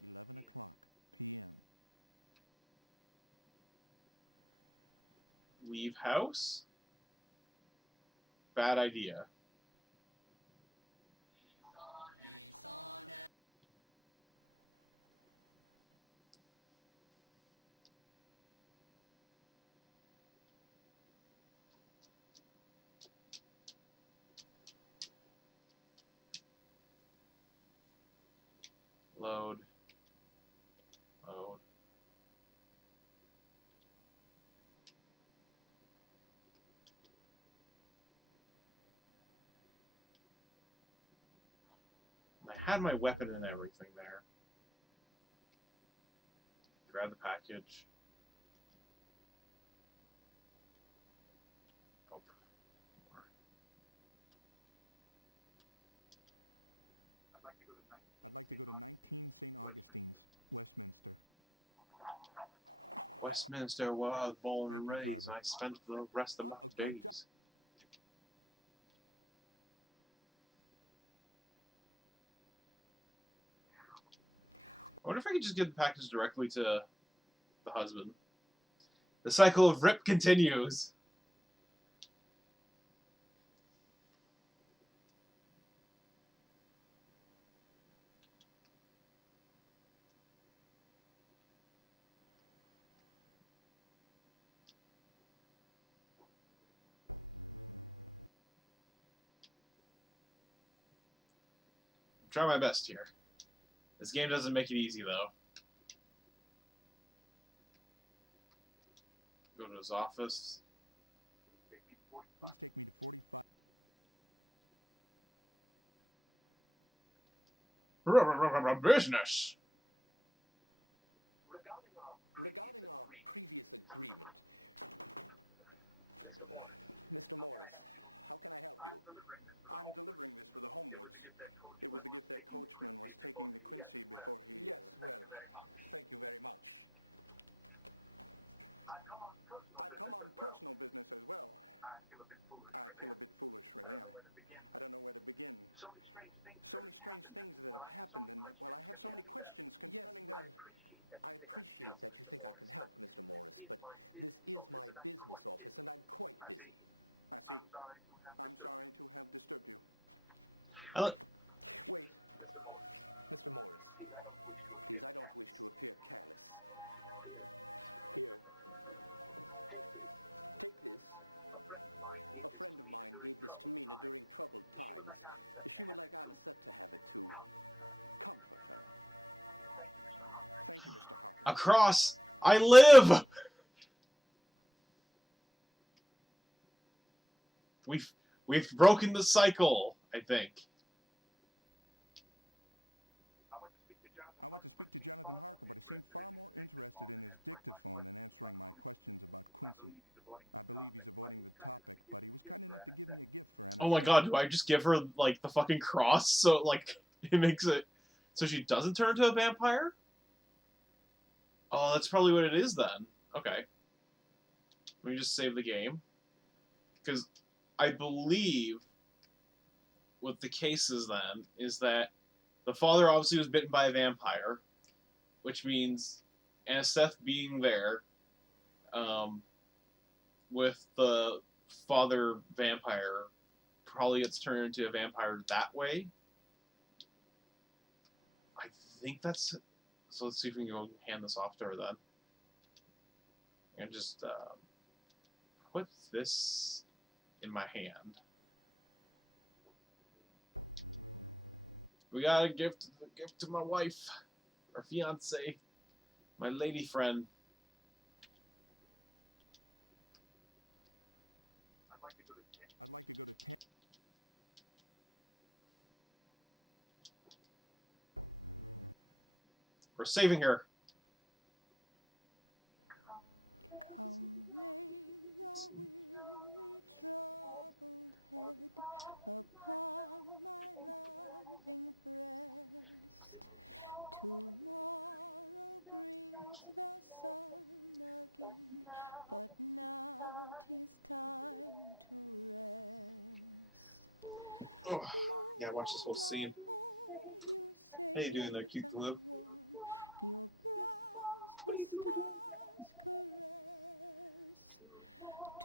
.11 p.m. Leave house? Bad idea. Load. Load. I had my weapon and everything there. Grab the package. Oh. I'd like to go to 19 St. Augustine's, Westminster. Westminster, where I was born and Thank you, raised. driver. I spent the rest of my days. I wonder if I could just give the package directly to the husband. The cycle of rip continues. Try my best here. This game doesn't make it easy, though. Go to his office. Please take me to 45. Business. Regarding our previous agreement, Mr. Morris, how can I help you? I'm delivering this for the Homewoods. It was the gift that coachman was taking to Quincy before he... Yes, well, thank you very much. I've come on personal business as well. I feel a bit foolish, really. I don't know where to begin. So many strange things that have happened, and, well, I have so many questions concerning... Yes, well, I appreciate that you think I can help, Mr. Morris, but this is my business office, and I'm quite busy. I see. I'm sorry to have disturbed you. Wait. Mr. Morris, please, I don't wish to appear careless. Here. Take this. A friend of mine gave this to Mina during troubled times. She would like Anisette to have it to comfort her. Thank you, Mr. Harker. Across! I live! We've broken the cycle, I think. I went to speak to Jonathan Harker, but he seemed far more interested in his dictaphone than answering my questions about Quincy. I believe he's avoiding the topic, but he was kind enough to give me a gift for Anisette. Oh my god, do I just give her, like, the fucking cross so, like, it makes it... So she doesn't turn into a vampire? Oh, that's probably what it is then. Okay. Let me just save the game. Because I believe what the case is then is that the father obviously was bitten by a vampire, which means Anisette being there, with the father vampire, probably gets turned into a vampire that way. I think that's... So let's see if we can go hand this off to her then. And just put this in my hand. We got a gift to my wife, or fiance, my lady friend. I'd like to go to 10. We're saving her. Come lay your weary, troubled head upon my loving breast. Tomorrow brings the sun again, but now 'tis time to rest. Oh, yeah, watch this whole scene. How you doing there, cute glue? Your brows the stars caress.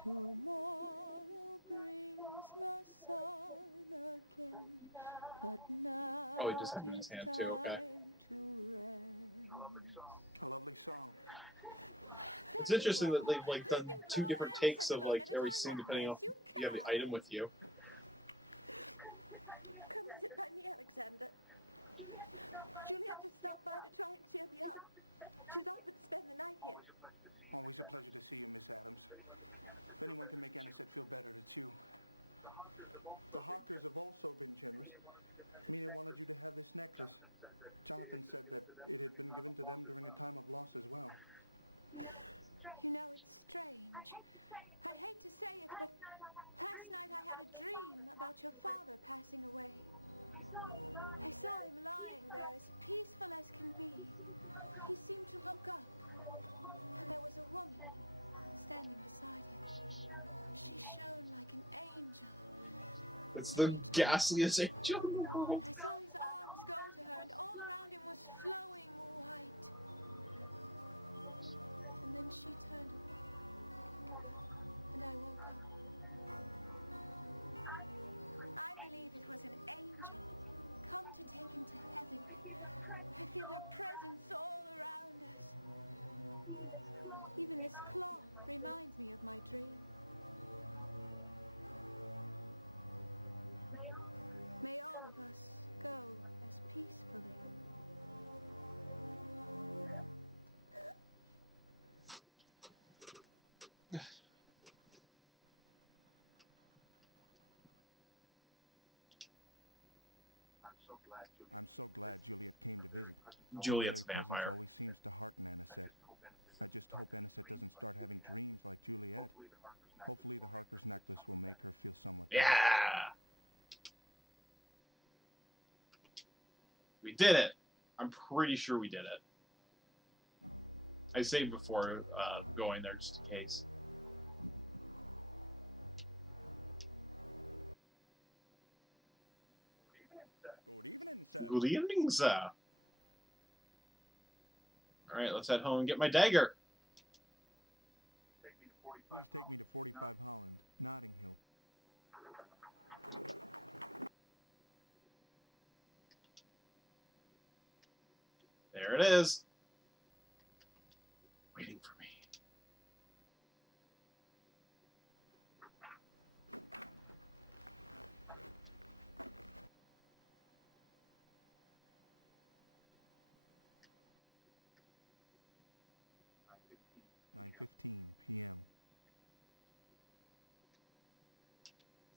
Tomorrow brings the sun again, but now Oh, he just had it in his hand too, okay. to rest. A lovely song. It's interesting that they've like done two different takes of like every scene depending on if you have the item with you. Come sit by me, Alexander. Juliet just stopped by to try and cheer me up. She's offered to spend the night here. Always a pleasure to see you, Miss Adams. If anyone can make Anisette feel better, it's you. The Harkers have also been generous. Mina wanted you to have this necklace. Jonathan said that it had been given to them during a time of loss as well. You know, it's strange. I hate to say it, but last night I had a dream about your father passing away. I saw him lying there as peaceful as can be. He seemed to look up, and there was a woman standing beside him. She shone like an angel. It's the gassiest angel in the world. I saw his arms go to her, and all around him was flowing white. And then she turned away, and I woke up. I believe it was an angel, come to take him to heaven. I feel her presence all around us. Even this cloth reminds me of my dream. May all of us go as peacefully. I'm so glad Juliet came to visit. Juliet's Her very vampire. presence always seems to hearten Anisette. I just hope Anisette doesn't start having dreams like Juliet. Hopefully the Harker's necklace will make her feel somewhat better. Yeah! We did it! I'm pretty sure we did it. I saved before going there just in case. Good evening, sir. Good evening, sir. Alright, let's head home and get my dagger. Please take me to 45 Holland, Notting Hill. There it is. Waiting for me. 9:15 p.m.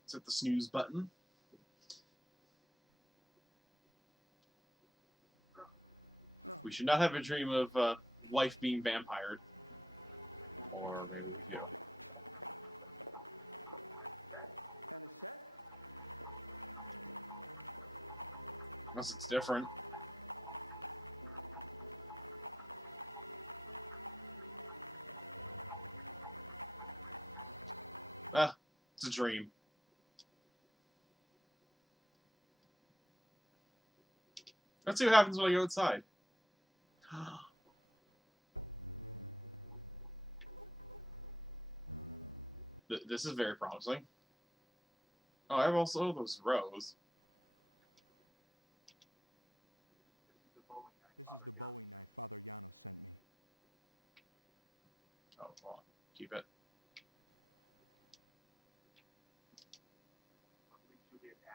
Let's hit the snooze button. We should not have a dream of wife being vampired. Or maybe we do. And it's set? Unless it's different. Ah, it's a dream. Let's see what happens when I go outside. This is very promising. Oh, I have also those rows. This is the Bowie knife Father Janos sent me. Oh, well, keep it.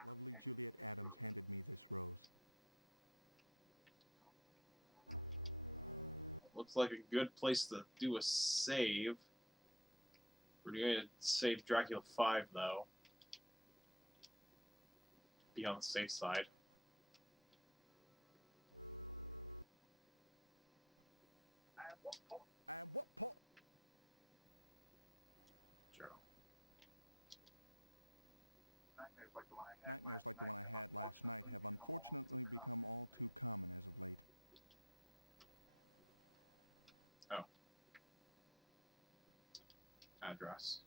Lovely Juliet Adams handed me this rose. Looks like a good place to do a save. We're going to save Dracula 5, though. Be on the safe side. And what pot? Sure. Nightmares like the one I had last night have unfortunately become all too common as of late. Oh. Address.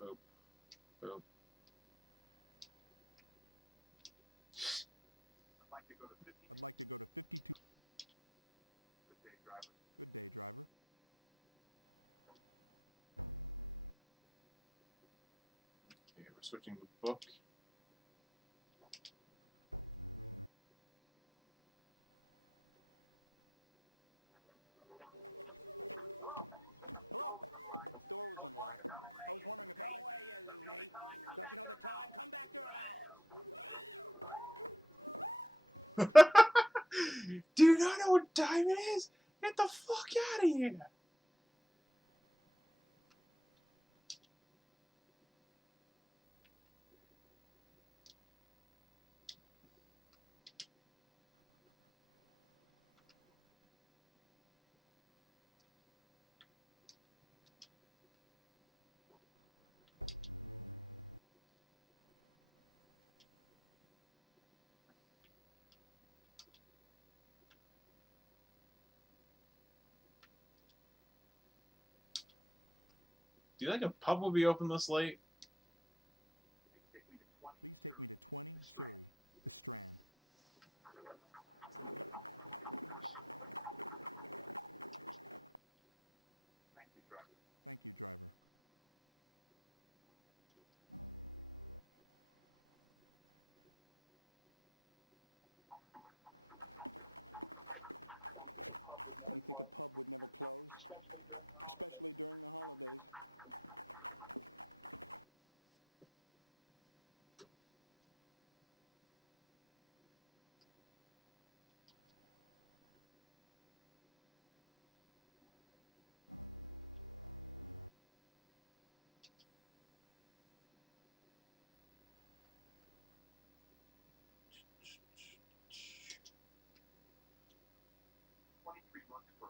Boop. Boop. I'd like to go to 52. Good day, driver. Okay, we're switching the book. Hello. The door was unlocked. I was wondering if Go away, you loony. Don't you know the time? Come back during hours. Do you not know what time it is? Get the fuck out of here! Do you think a pub will be open this late? Please take me to 20 Surrey, the Strand. Thank you, driver. You think a pub would never close? Especially during the holidays.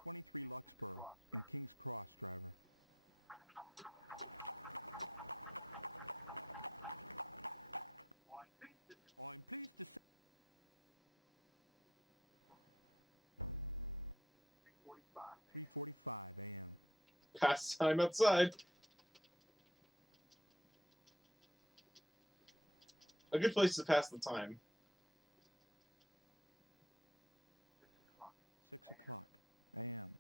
'23 Luxborough, in King's Cross, driver. I'm pleased to say... 3:45 a.m. Past time outside. A good place to pass the time. 6 o'clock a.m.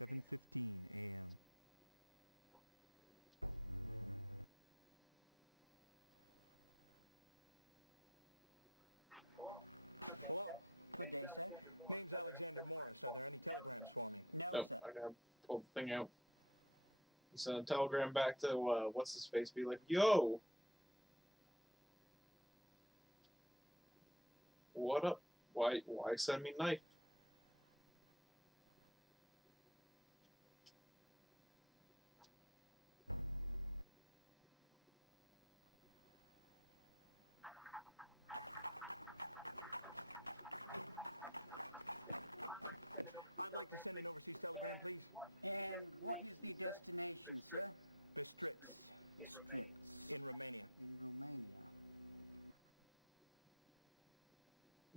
7:15 a.m. Hello. Good day, sir. Name's Alexander Morris. Are there any telegrams for me? No, sir. I gotta pull the thing out. Send a telegram back to, what's his face? Be like, yo! What up? Why send me knife? I'd like to send an overseas telegram, please. And what is the destination, sir? Bistritz. Bistritz. In Romania. In Romania.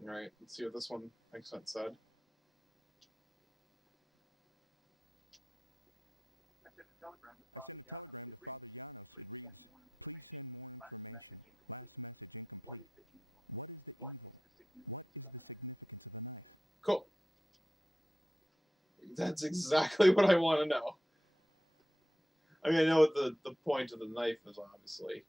Alright, let's see what this one accent said. I sent a telegram to Father Janos. It reads, "Please send more information. Last message incomplete. What is the evil? What is the significance of the knife?" Cool. That's exactly what I want to know. I mean, I know what the point of the knife is, obviously.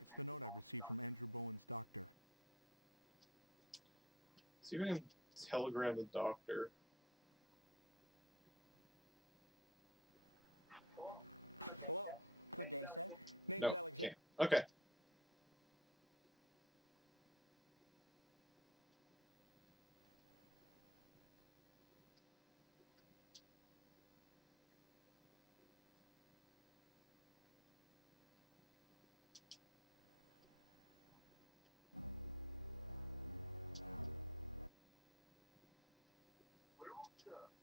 It's the note I received from Andrew Bowen's doctor. See if I can telegram the doctor. Hello. Good day, sir. Name's No, Alexander. can't. Okay.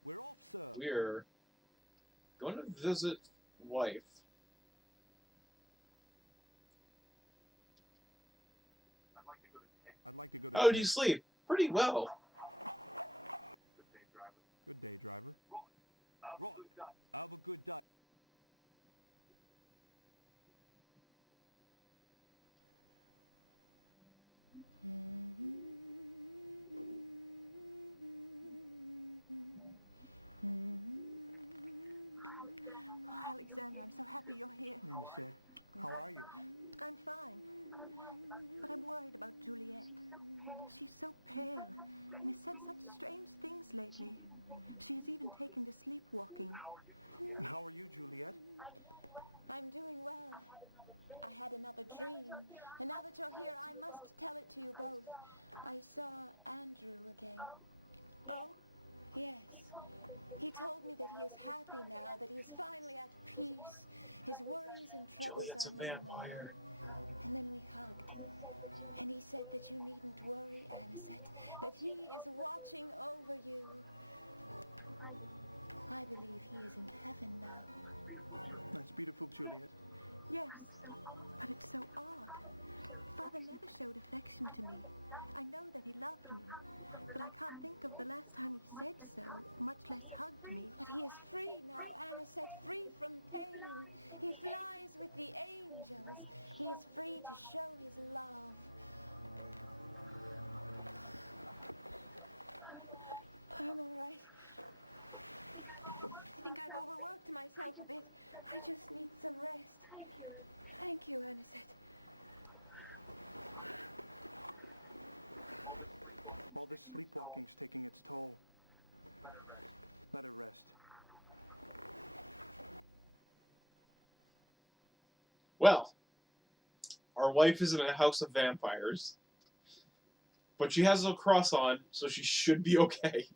We're off, sir. We're going to visit wife. I'd like to go to... How did you sleep? Pretty well. Good day, driver. Right. Have a good day. Oh, Alexander, I'm so happy you're here. Anisette, how are you? I'm fine. But I'm worried about Juliet. She's so pale and has said such strange things lately. She has even taken to sleepwalking. How are you, Juliet? I'm doing well. I had another dream, and now that you're here, I must tell it to you both. I saw Andrew again. Oh? Yes. He told me that he is happy now, that he is finally at peace. His worries and troubles Juliet's are a no vampire. more. And then we hugged. And he said that you needn't worry, Anisette, that he is watching over you. I believe he is in heaven now. That's beautiful, Juliet. Yes, but it's so odd. Father never showed affection to me. I know that he loved me, but I can't think of the last time he said so, much less hugged me. But he is free now, Anisette, free from pain. He flies with the angels. He is free to show his love. I'm all right. I think I've overworked myself a bit. I just need some rest. Thank you, Anisette. All this sleepwalking's taking its toll. Let her rest. Well, our wife is in a house of vampires, but she has no cross on, so she should be okay.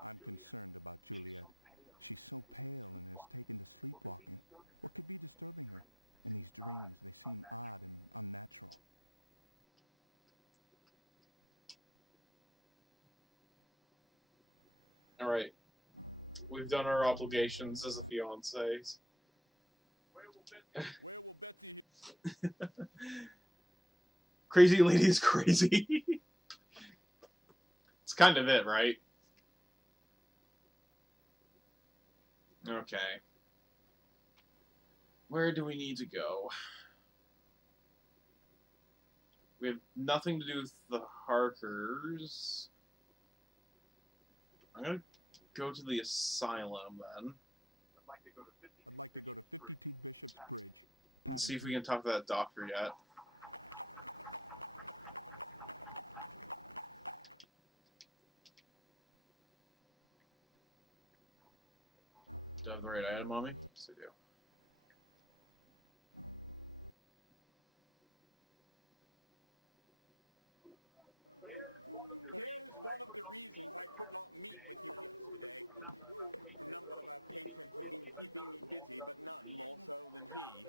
I'm concerned about Juliet. She's so pale and has taken to sleepwalking. What could be disturbing her? In these dreams, they seem odd and unnatural. Alright. We've done our obligations as a fiancés. Where will Betsy... Crazy lady is crazy. It's kind of it, right? Okay. Where do we need to go? We have nothing to do with the Harkers. I'm gonna go to the asylum then. I'd like to go to 52 Bishop's Bridge, See if we Paddington. can talk to that doctor yet. have the right item on me? Yes, I do. Here's one of the reasons I could not meet with you yesterday. A number of our patients have been keeping me busy, but none more so than he.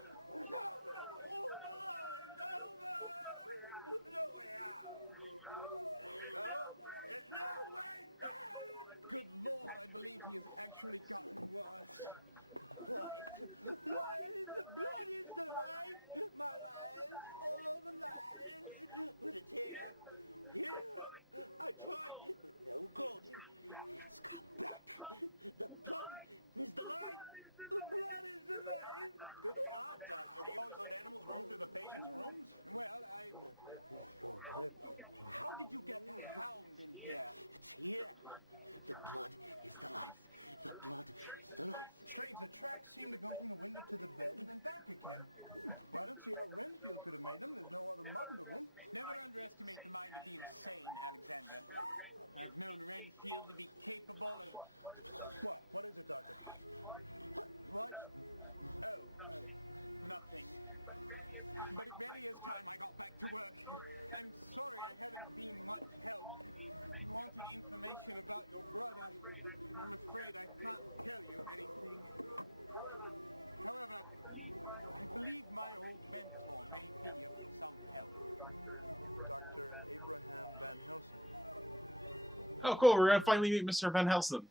Good Lord, I believe he has actually gotten worse. Life. Life. The blood is the life. My life. All the lives. But it's here. Here. I tried. But no good. It's come back. The blood is the life. The blood is the life. Good God, Doctor. Do you always let animals roam through the patient's rooms? Well, How did you get that hound in here? It's here. The blood is the life. The blood is the life. Strange, the tracks seem to go from the window to the bed and then back again. Well, I don't see how Renfield could have made them. There's no other mud in the room. Never underestimate the mind of the insane, Alexander. I've known Renfield to be capable of... What? What is it, Doctor? What? Oh, nothing. But it really is time I got back to work. I'm sorry I haven't been much help. You wanted information about your brother. I'm afraid I can't tell you anything. However, I believe my old mentor may be of some help. Dr. Abraham Van Helsing. Oh, cool. We're going to finally meet Mr. Van Helsing.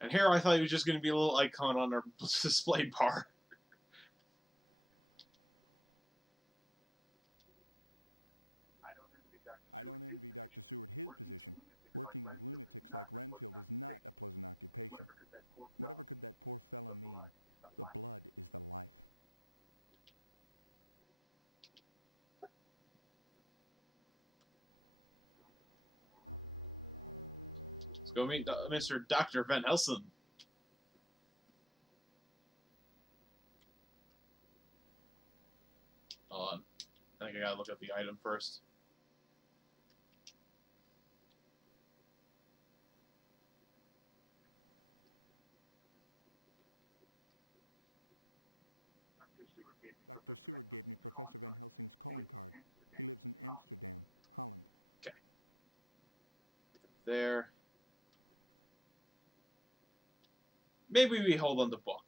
And here I thought he was just going to be a little icon on our display bar. I don't envy Dr. Seward his position. Working with lunatics like Renfield is not a pleasant occupation. Whatever could that poor fellow mean? The blood is the life. Let's go meet Mr. Dr. Van Helsing. Hold on. I think I gotta look up the item first. Dr. Seward gave me Professor Van Helsing's calling card. He lives in Amsterdam, Holland. Okay. There. Maybe we hold on the book.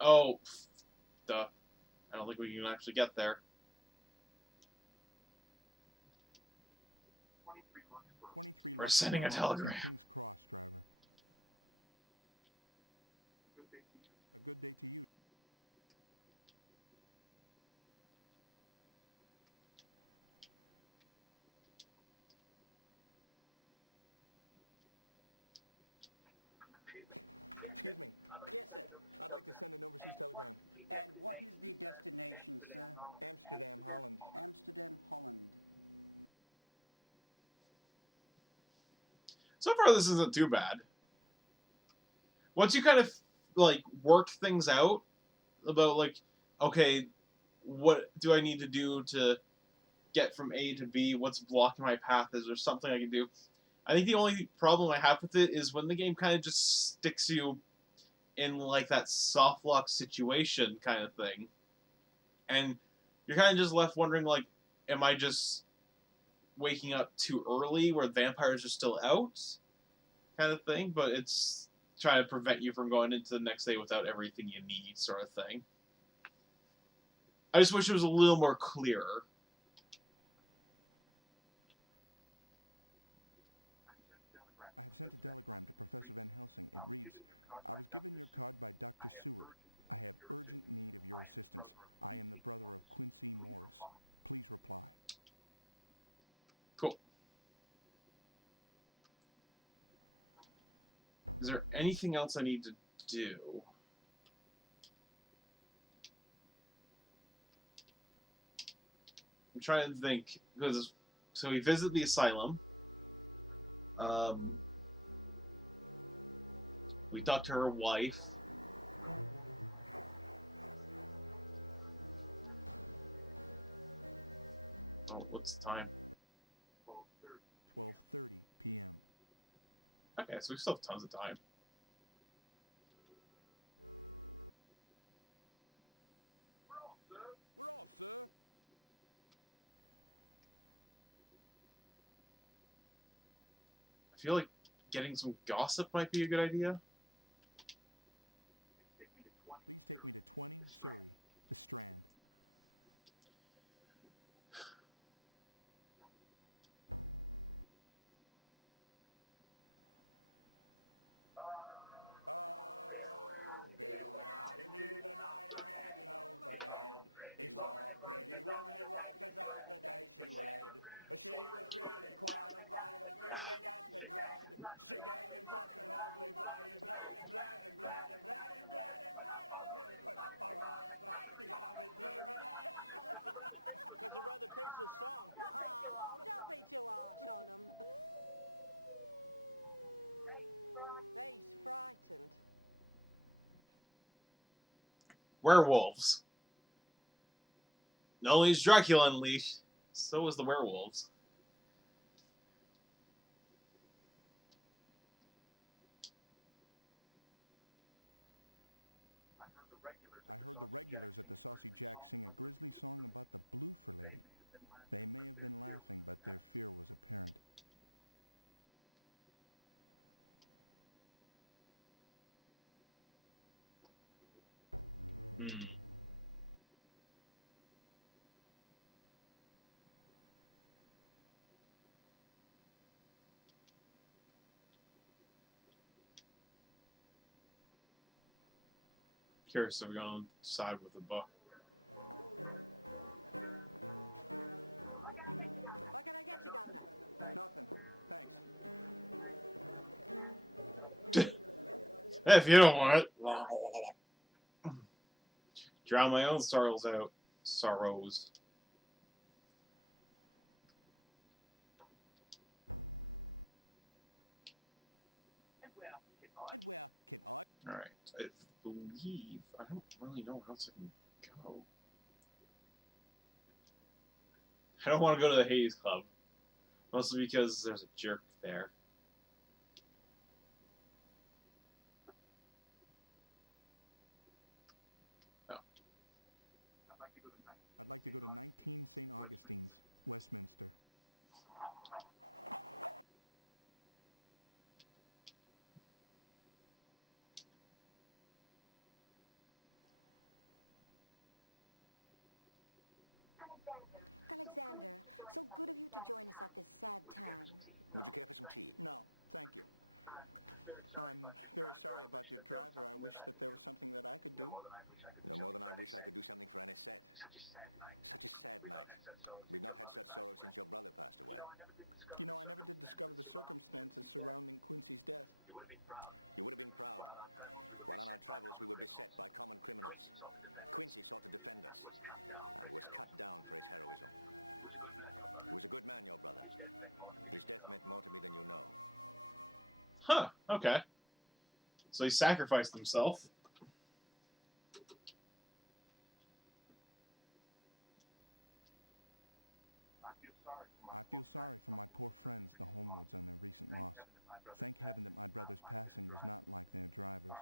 Oh, duh. I don't think we can actually get there. 23 We're sending a telegram. King's Cross, driver. A good day to you. Excuse me. Yes, sir. I'd like to send an overseas telegram. And what is the destination, sir? Amsterdam, Holland. Amsterdam, Holland. So far, this isn't too bad. Once you kind of, like, work things out about, like, okay, what do I need to do to get from A to B? What's blocking my path? Is there something I can do? I think the only problem I have with it is when the game kind of just sticks you in, like, that soft lock situation kind of thing. And you're kind of just left wondering, like, am I just waking up too early where vampires are still out kind of thing, but it's trying to prevent you from going into the next day without everything you need sort of thing. I just wish it was a little more clearer. I have sent a telegram to Professor Van Helsing. It reads, I was given your card by Dr. Seward. I have urgent need of your assistance. I am the brother of Quincy Morris. Please reply. Cool. Is there anything else I need to do? I'm trying to think, because so we visit the asylum. We talked to her wife. Oh, what's the time? 12:30 p.m. Okay, so we still have tons of time. We're off, sir. I feel like getting some gossip might be a good idea. Please take me to 20 Surrey, the Strand. Bill went out into the night and heading overhead. He saw a pretty woman in white, 'cause that's the day she wed. She was really quite a fright, and Bill began to dread. She gave him such an ugly bite, he bled and bled and bled and bled and bled and bled. Oh, Bill put up a riot, like to get up his blooming head. It's a rather tasteless song. Oh, don't be too harsh on him. He's frightened. Werewolves. Not only is Dracula Unleashed, so is the werewolves. I heard the regulars at the Saucy Jack sing a grisly song about the Bloofer lady. They may have been laughing, but their fear was apparent. Curious if we're going to side with the book. What can I get you, Governor? Nothing. Thanks. If you don't want it. Drown my own sorrows out. Sorrows. And where can I? Alright. I believe... I don't really know where else I can go. I don't want to go to the Hades Club. Mostly because there's a jerk there. I'd like to go to 19 St. Augustine's, Westminster. Alexander, so good of you to join us at this sad time. Would you care for some tea? No, thank you. I'm very sorry about your driver. I wish that there was something that I could do. No more than I wish I could do something for Anisette. Such a sad night. We've not had such sorrow since your brother passed away. You know, I never did discover the circumstances surrounding Quincy's death. You would have been proud. While on our travels, we were beset by common criminals. Quincy sought to defend us, and he was cut down for his heroism. He was a good man, your brother. His death meant more to me than you know. Huh, okay. So he sacrificed himself. I feel sorry for my poor friends, the Holmwoods, on their recent loss. Thank heaven that my brother's passing was not like their driver's.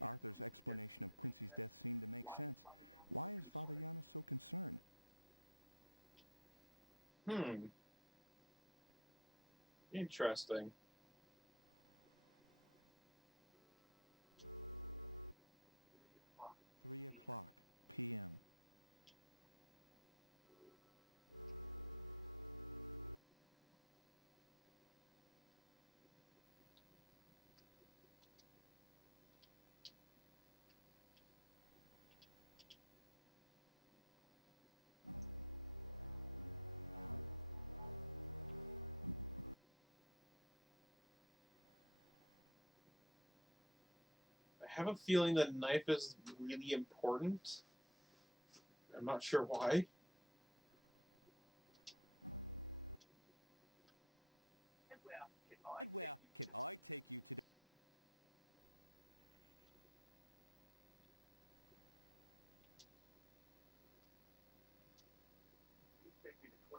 Arthur's explanation of Quincy's death seemed to make sense. Why is Father Janos so concerned? Interesting. Three o'clock p.m. I have a feeling that knife is really important. I'm not sure why. And where can I take you today?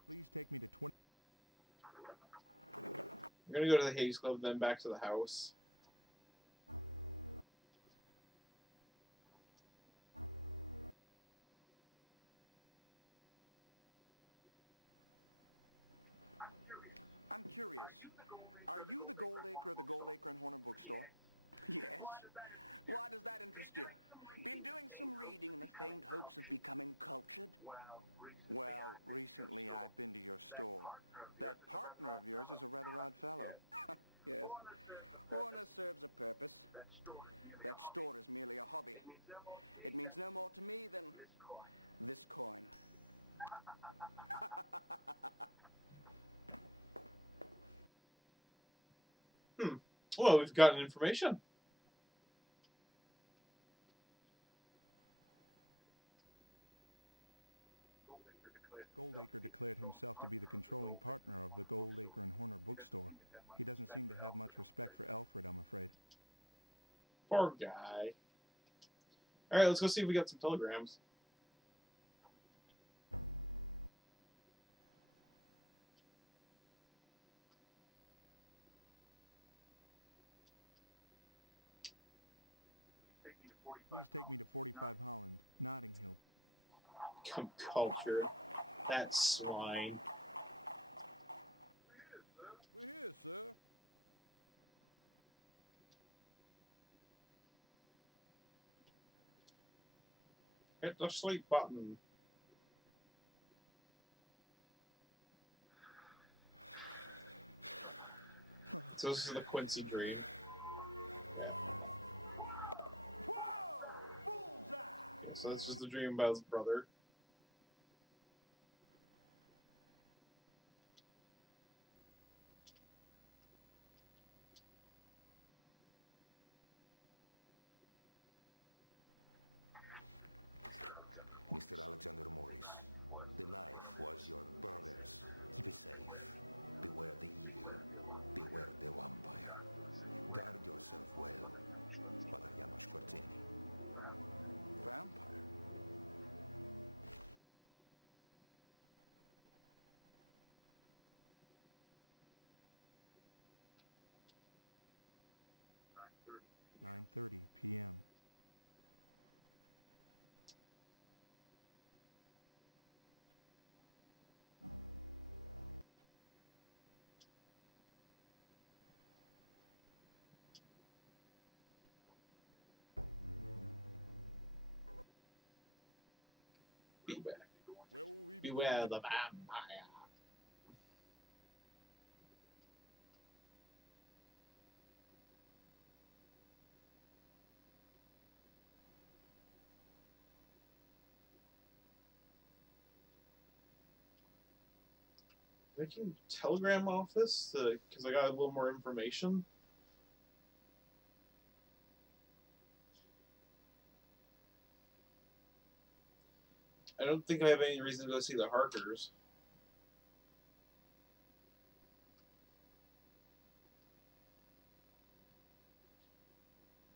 Please take me to 20... We're gonna go to the Hades Club, then back to the house. I'm curious. Are you the Goldacre of the Goldacre and Horner bookstore? Yes? Why does that interest you? Been doing some reading in the faint hopes of becoming cultured? Well, recently I've been to your store. That partner of yours is a rather odd fellow. Yes. Horner serves a purpose. That store is merely a hobby. It means no more to me than this coin. Well, we've gotten information. Goldacre declared himself to be the controlling partner of the Goldacre and Horner bookstore. He doesn't seem to have much respect for Alfred, I'm afraid. Poor guy. Alright, let's go see if we got some telegrams. Please take me to 45 Holland, Notting Hill. Culture. That swine. We're here, sir. Hit the sleep button. So this is the Quincy dream. So that's just a dream about his brother. Mr. Alexander Morris, the knife was your brother's. Keep it safe. Beware the evil. Beware the vampire. Guard yourself well. Father Janos Korczeni. Vampire? "9:30 p.m. Beware. Where will we be Beware going? the vampire. Making telegram office because I got a little more information. I don't think I have any reason to go see the Harkers.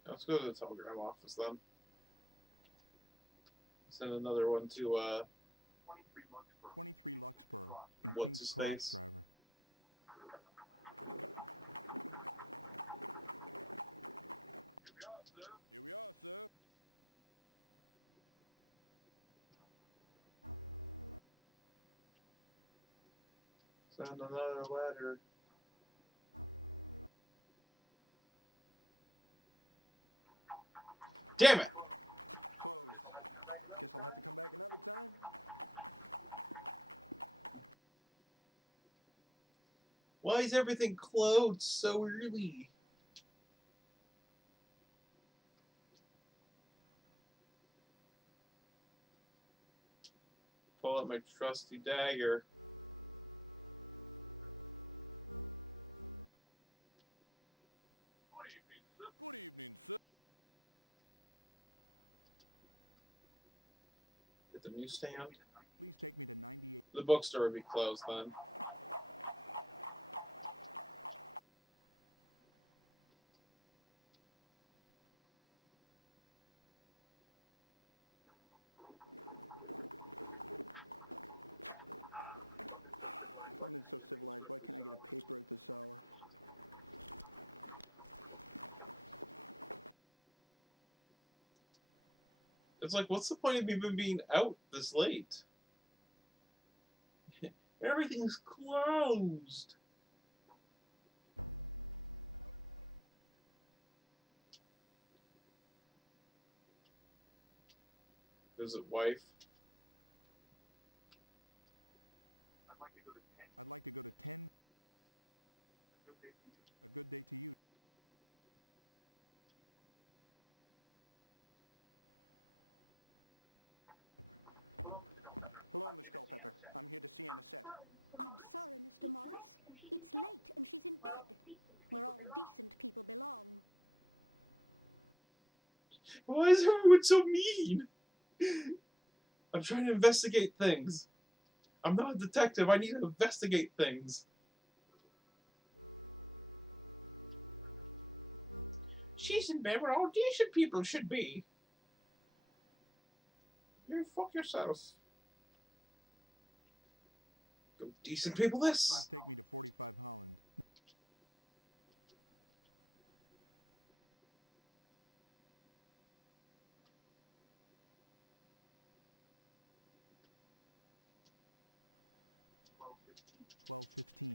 Let's go to the telegram office then. Send another one to 23 Luxborough, in What's King's his Cross, face? driver. Here we are, sir. send another letter. Damn it! Closed. Guess I'll have to come back another time. Why is everything closed so early? Pull out my trusty dagger. Good evening, sir. At the newsstand. Please take me to 98. The bookstore would be closed then. London's so civilized. Why can't I get a paper at this hour? It's like, what's the point of even being out this late? Everything's closed. Visit wife. I'd like to go to 10. A good day to you. Hello, Miss Culpepper. I'm here to see Anisette. I'm sorry, Mr. Morris. It's late and she's in bed, where all decent people belong. Why is everyone so mean? I'm trying to investigate things. I'm not a detective. I need to investigate things. She's in bed where all decent people should be. You fuck yourself. Go decent people this. Please take me to 45 Holland. $12.15.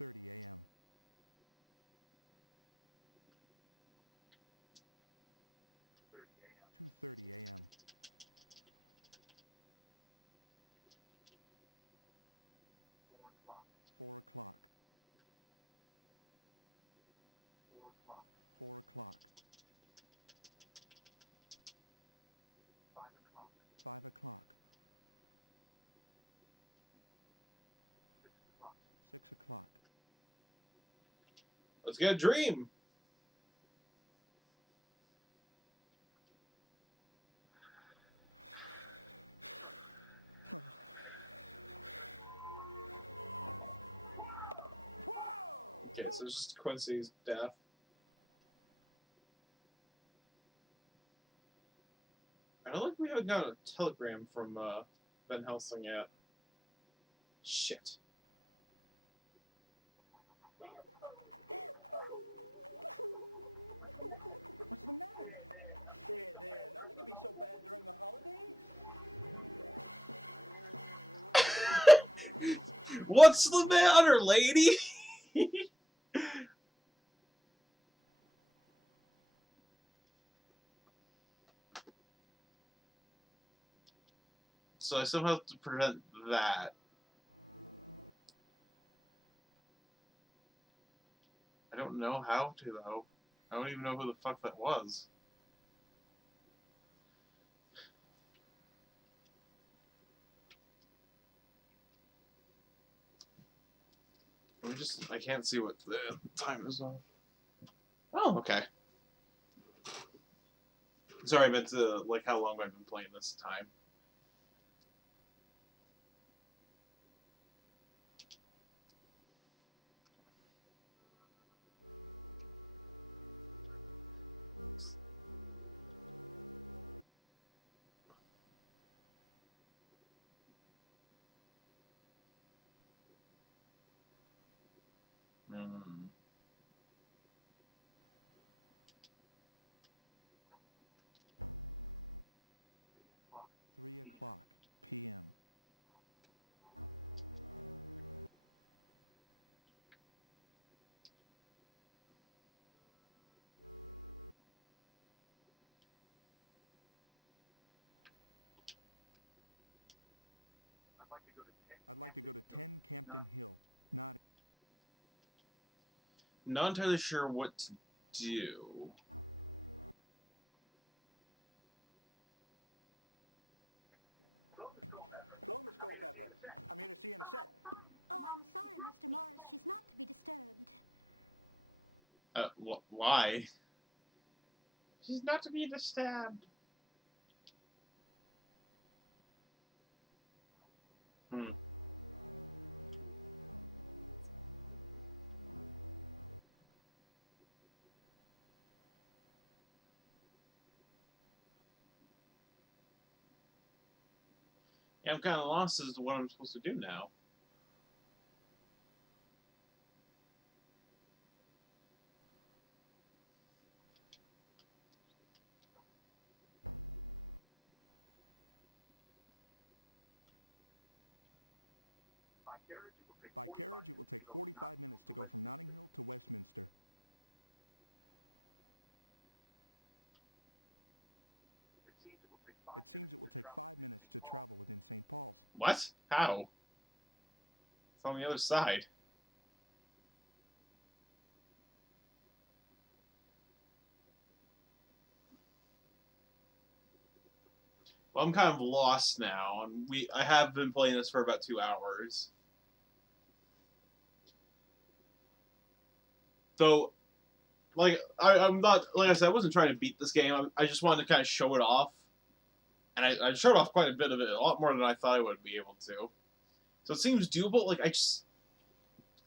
$2:30 a.m. $2:30 a.m. 4 o'clock. 4 o'clock. 5 o'clock. 6 o'clock. Let's get a dream. Okay, so it's just Quincy's death. I don't think we haven't got a telegram from Van Helsing yet. Shit. What's the matter? There. Nothing can be so bad during the holidays. What's the matter, lady? So I still have to prevent that. I don't know how to, though. I don't even know who the fuck that was. I can't see what the time is on. Oh, okay. Sorry, I meant to, like, how long I've been playing this time. Hmm. Three o'clock p.m. I'd like to go to 10 Campton Hill. Not entirely sure what to do. Hello, Miss Culpepper. I'm here to see Anisette. Oh, I'm sorry, Mr. Morris. She's not to be disturbed. Why? She's not to be disturbed. Yeah, I'm kind of lost as to what I'm supposed to do now. By carriage, it will take 45 minutes to go from Notting Hill to Westminster. It seems it will take 5 minutes to travel within St. Paul's. What? How? It's on the other side. Well, I'm kind of lost now, and I have been playing this for about 2 hours. So, like, I'm not, like I said, I wasn't trying to beat this game. I just wanted to kind of show it off. And I showed off quite a bit of it, a lot more than I thought I would be able to. So it seems doable. Like,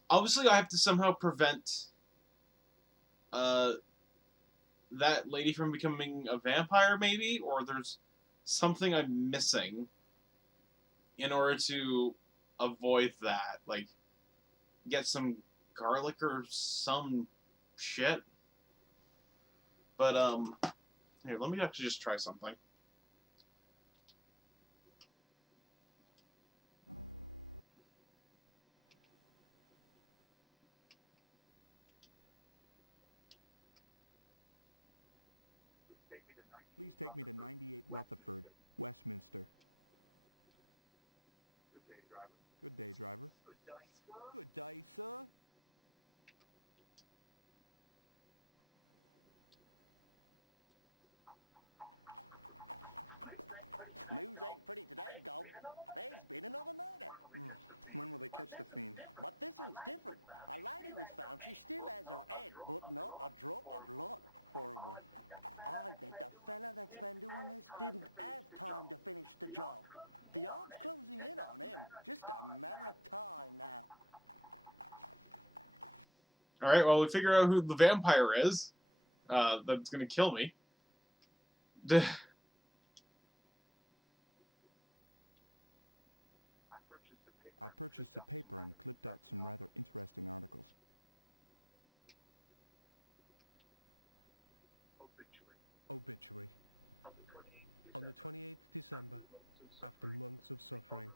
obviously I have to somehow prevent that lady from becoming a vampire, maybe? Or there's something I'm missing in order to avoid that. Like, get some garlic or some shit. But, here, let me actually just try something. Please take me to 98 Rutherford, Westminster. Good day, driver. Good day, sir. News ain't pretty today, Gob. There's been another murder. When will they catch the fiend? But this one's different. A lady was found. She still has her head, but not a drop of blood. Horrible. I bet the fella that's been doing this didn't have time to finish the job. The odds closing in on him. Just a matter of time now. Alright, well, we figure out who the vampire is. That's gonna kill me. I purchased a paper and clipped out some rather interesting articles. Obituary. On the 28th December, after months of suffering,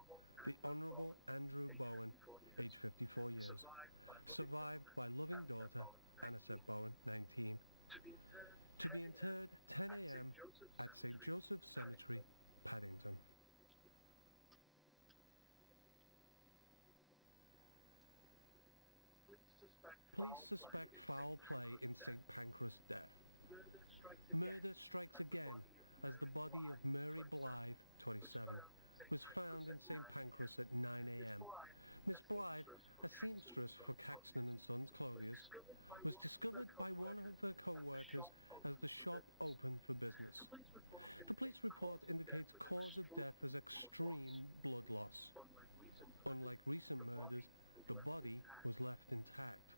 the Honourable Andrew Bowen, aged 54 years, survived by loving daughter Anisette Bowen, 19, to be interred 10 a.m. at St. Joseph's Cemetery, Paddington. Police suspect foul play in St. Pancras' death. Murder strikes again as the body of Mary Blythe, 27, was found in St. Pancras at 9 a.m. Miss Blythe, a seamstress for Caxton and Sons Clothiers, was discovered by one of her co-workers as the shop opened for business. The police report indicates cause of death as extreme blood loss. Unlike recent murders, the body was left intact.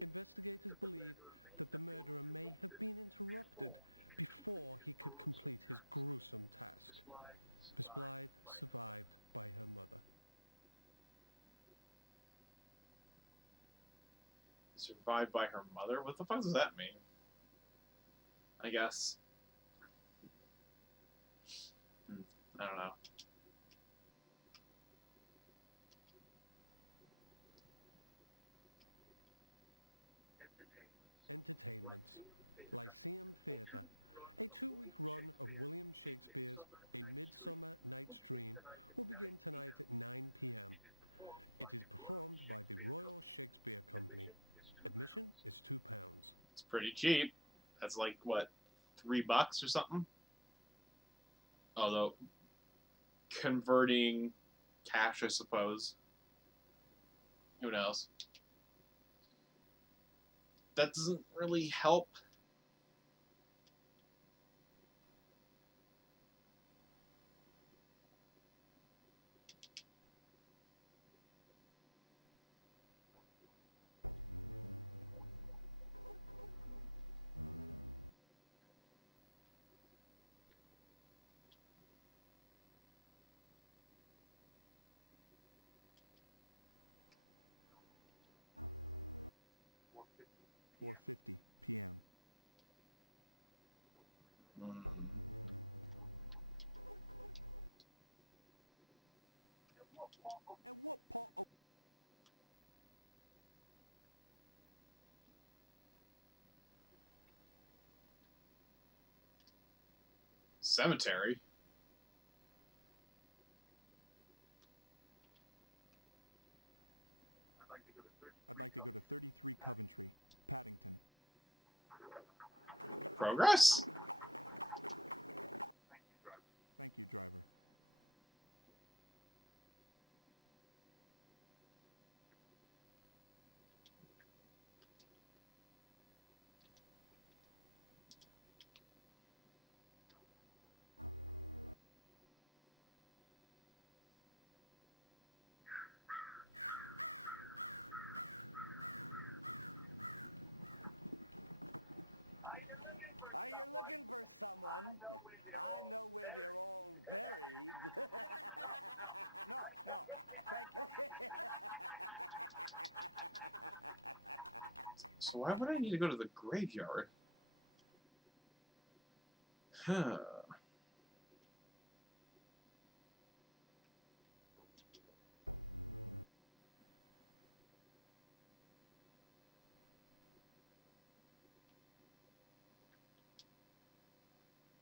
Investigators believe that the murderer may have been interrupted before he could complete his gruesome task. Miss Blythe survived by her mother. Survived by her mother? What the fuck does that mean? I guess. I don't know. Entertainments. Lyceum Theatre. A 2-week run of William Shakespeare's A Midsummer Night's Dream will begin tonight at 9 p.m. It is performed by the Royal Shakespeare Company. Admission is £2. It's pretty cheap. That's like, what, $3 or something? Although, converting cash, I suppose. Who knows? That doesn't really help. 4:50 p.m. And what part of... Cemetery? I'd like to go to 33 Coventry, Paddington. Progress? Thank you, driver. Are you looking for someone? I know where they're all buried. No, thank you. So why would I need to go to the graveyard? Huh.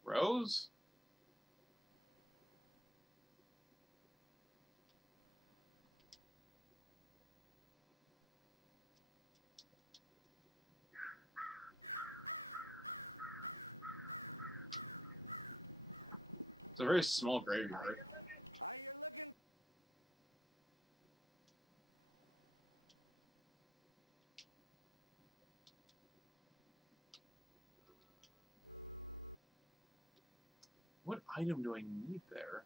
Rose? It's a very small graveyard. Are you looking? What item do I need there?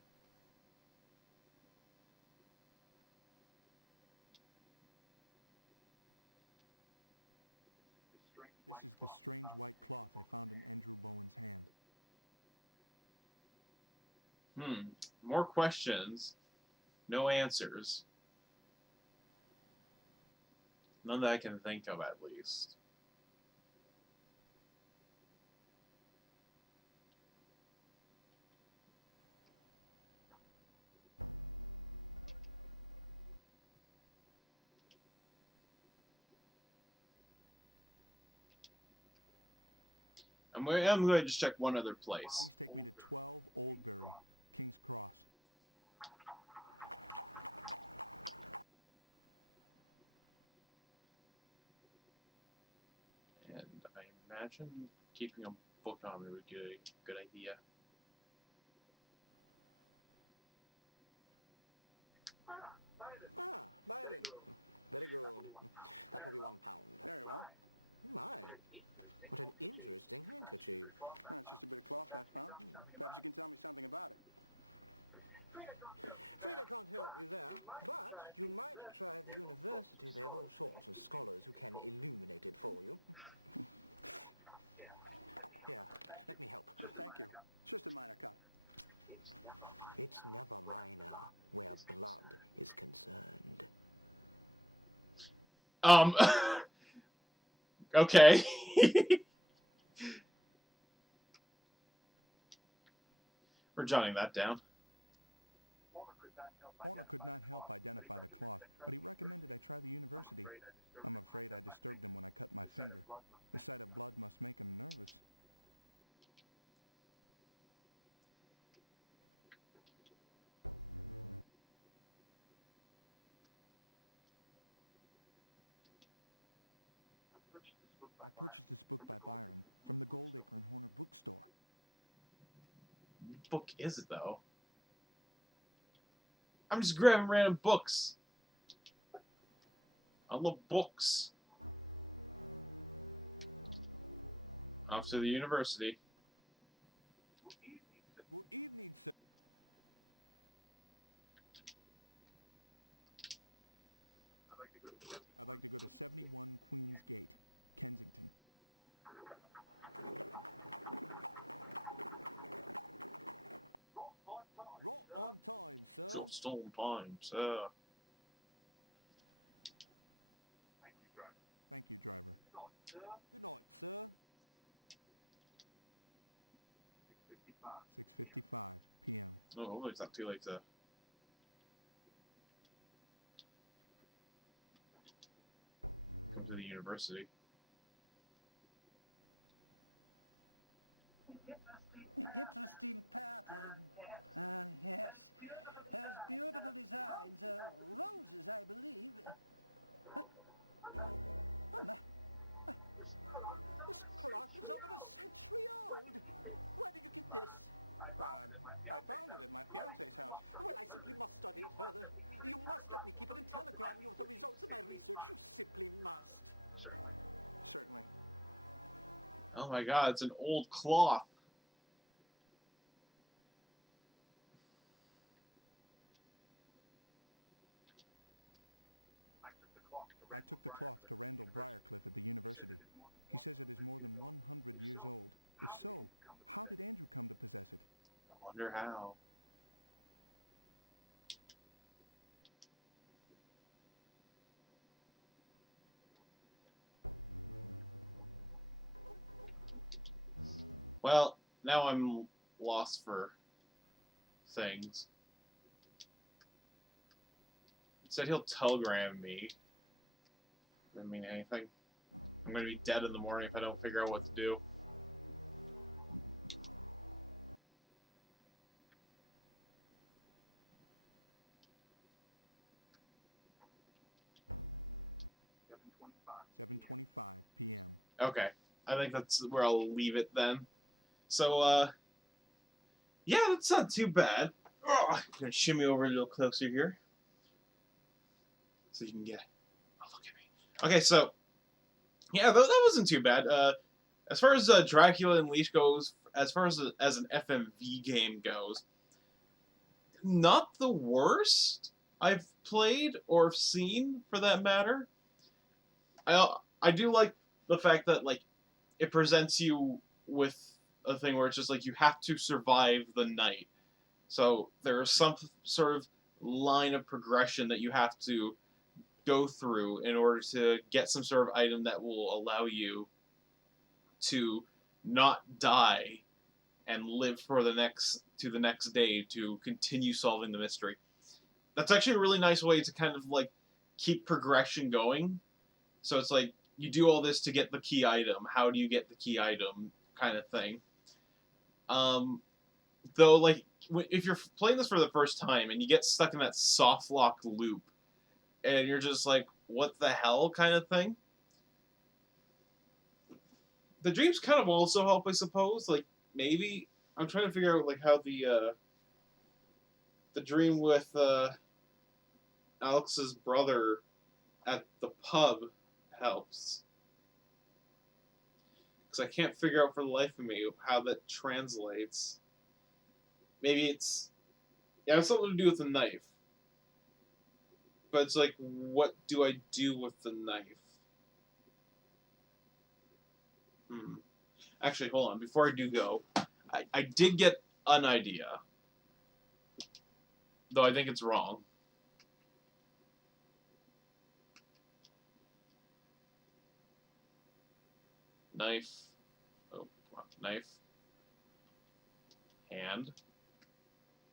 This is the strange white cloth I found in Andrew Bowen's hand. More questions, no answers. None that I can think of, at least. I'm going to just check one other place. Please take me to 12 Oldbury, King's Cross. And I imagine keeping a book on me would be a good idea. Ah, Byron. Very good. That will be £1. Very well. My, what an interesting handkerchief. It's just a bit of cloth I found. Perhaps you can tell me something about it. Afraid I can't help you there, but you might try the university. They have all sorts of scholars who can illuminate it for you. Here, let me help. Thank you. It's just a minor cut. It's never minor where blood is concerned. Okay. We're jotting that down. Horner could not help identify the cloth, but he recommended I try the university. I'm afraid I disturbed him when I cut my finger. The sight of blood must make him nervous. I purchased this book by Byron from the Goldacre and Horner bookstore. What book is it, though? I'm just grabbing random books. I love books. Off to the university. Good evening, sir. I'd like to go to 71 Queen's Gate, Kensington. Right on time, sir. Just on time, sir. Thank you, driver. Good night, sir. 6:55 p.m. Oh, hopefully it's not too late to... come to the university. Interesting pattern. Yes. Has beautiful designs. Roses, I believe. Oh, my. This cloth is over a century old. Where did you get this? I found it at my fiance's house. Well, I simply must study it further. You must let me keep it and telegram you with the results of my research. You simply must. Certainly. Oh my god, it's an old cloth. I took the cloth to Randall Briarcliff at the university. He says it is more than 100 years old. If so, how did Andrew come to possess it? I wonder how. Well, now I'm lost for things. He said he'll telegram me. Doesn't mean anything. I'm gonna be dead in the morning if I don't figure out what to do. $7:25 p.m. Okay, I think that's where I'll leave it then. So, yeah, that's not too bad. Oh, I'm gonna shimmy over a little closer here, so you can get a look at me. Okay, so, yeah, that wasn't too bad. As far as Dracula Unleashed goes, as far as an FMV game goes, not the worst I've played or seen, for that matter. I do like the fact that, like, it presents you with a thing where it's just like you have to survive the night. So there's some sort of line of progression that you have to go through in order to get some sort of item that will allow you to not die and live for the next day to continue solving the mystery. That's actually a really nice way to kind of like keep progression going. So it's like you do all this to get the key item. How do you get the key item, kind of thing. Though, like, if you're playing this for the first time and you get stuck in that soft lock loop, and you're just like, what the hell, kind of thing. The dreams kind of also help, I suppose. Like, maybe I'm trying to figure out like how the dream with Alex's brother at the pub helps. Because I can't figure out for the life of me how that translates. Maybe it's... yeah, it has something to do with the knife. But it's like, what do I do with the knife? Actually, hold on. Before I do go, I did get an idea. Though I think it's wrong. Knife. Oh, knife. Hand.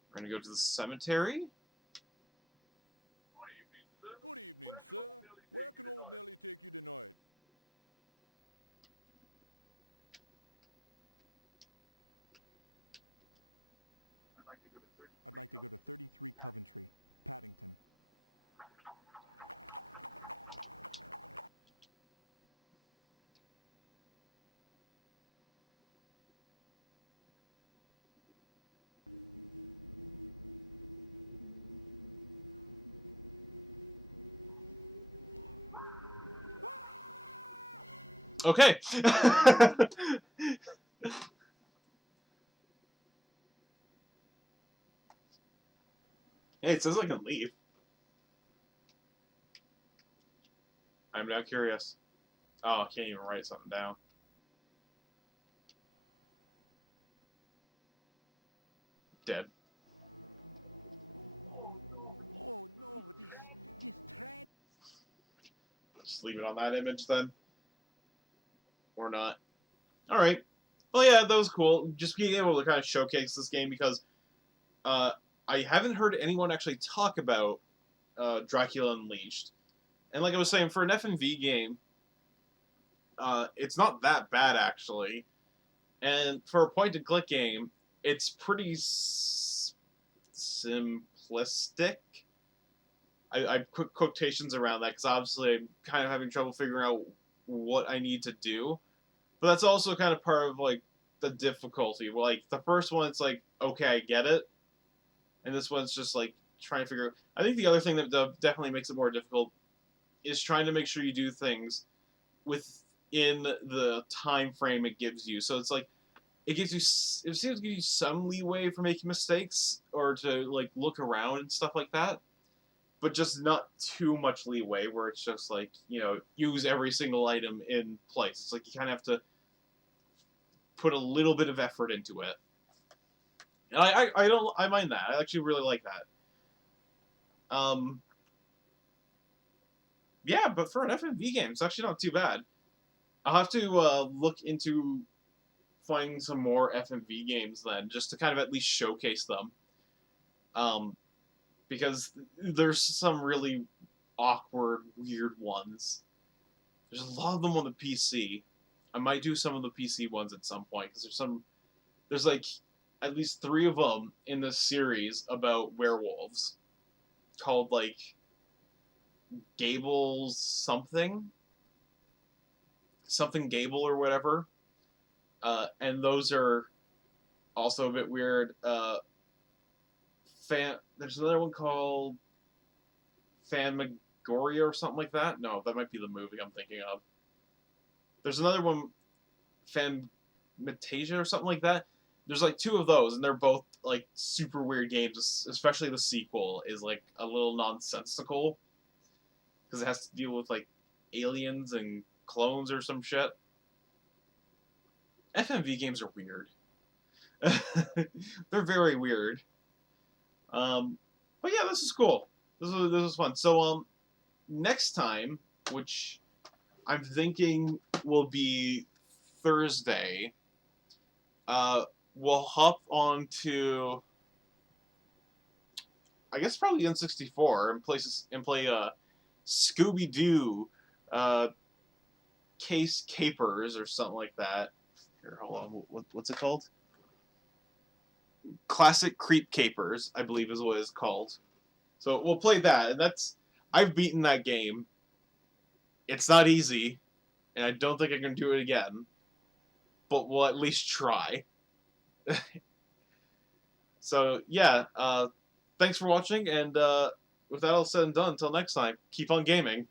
We're gonna go to the cemetery. Good evening, sir. Where can old Nellie take you tonight? I'd like to go to 33 Coventry, Paddington. Okay. Hey, it says I can leave. I'm now curious. Oh, I can't even write something down. Dead. Oh no, this train. Just leave it on that image then. or not. All right. Well, yeah, that was cool. Just being able to kind of showcase this game because I haven't heard anyone actually talk about Dracula Unleashed. And like I was saying, for an FMV game, it's not that bad, actually. And for a point-and-click game, it's pretty simplistic. I put quotations around that because obviously I'm kind of having trouble figuring out what I need to do. But that's also kind of part of, like, the difficulty. Like, the first one, it's like, okay, I get it. And this one's just, like, trying to figure out... I think the other thing that definitely makes it more difficult is trying to make sure you do things within the time frame it gives you. So it's like, it seems to give you some leeway for making mistakes, or to, like, look around and stuff like that. But just not too much leeway, where it's just like, you know, use every single item in place. It's like you kind of have to put a little bit of effort into it. And I mind that. I actually really like that. Yeah, but for an FMV game, it's actually not too bad. I'll have to look into finding some more FMV games then, just to kind of at least showcase them. Because there's some really awkward, weird ones. There's a lot of them on the PC. I might do some of the PC ones at some point, because there's like at least 3 of them in this series about werewolves, called like Gable's something Gable or whatever, and those are also a bit weird. There's another one called Phantasmagoria or something like that. No, that might be the movie I'm thinking of. There's another one, Phantasmagoria or something like that. There's like 2 of those, and they're both like super weird games. Especially the sequel is like a little nonsensical because it has to deal with like aliens and clones or some shit. FMV games are weird. They're very weird. But yeah, this is cool. This was fun. So next time, which I'm thinking will be Thursday, we'll hop on to, I guess, probably N64 and play Scooby-Doo, Case Capers or something like that. Here, hold on. What's it called? Classic Creep Capers, I believe is what it's called. So we'll play that, and I've beaten that game. It's not easy, and I don't think I can do it again. But we'll at least try. So yeah, thanks for watching, and with that all said and done, until next time, keep on gaming.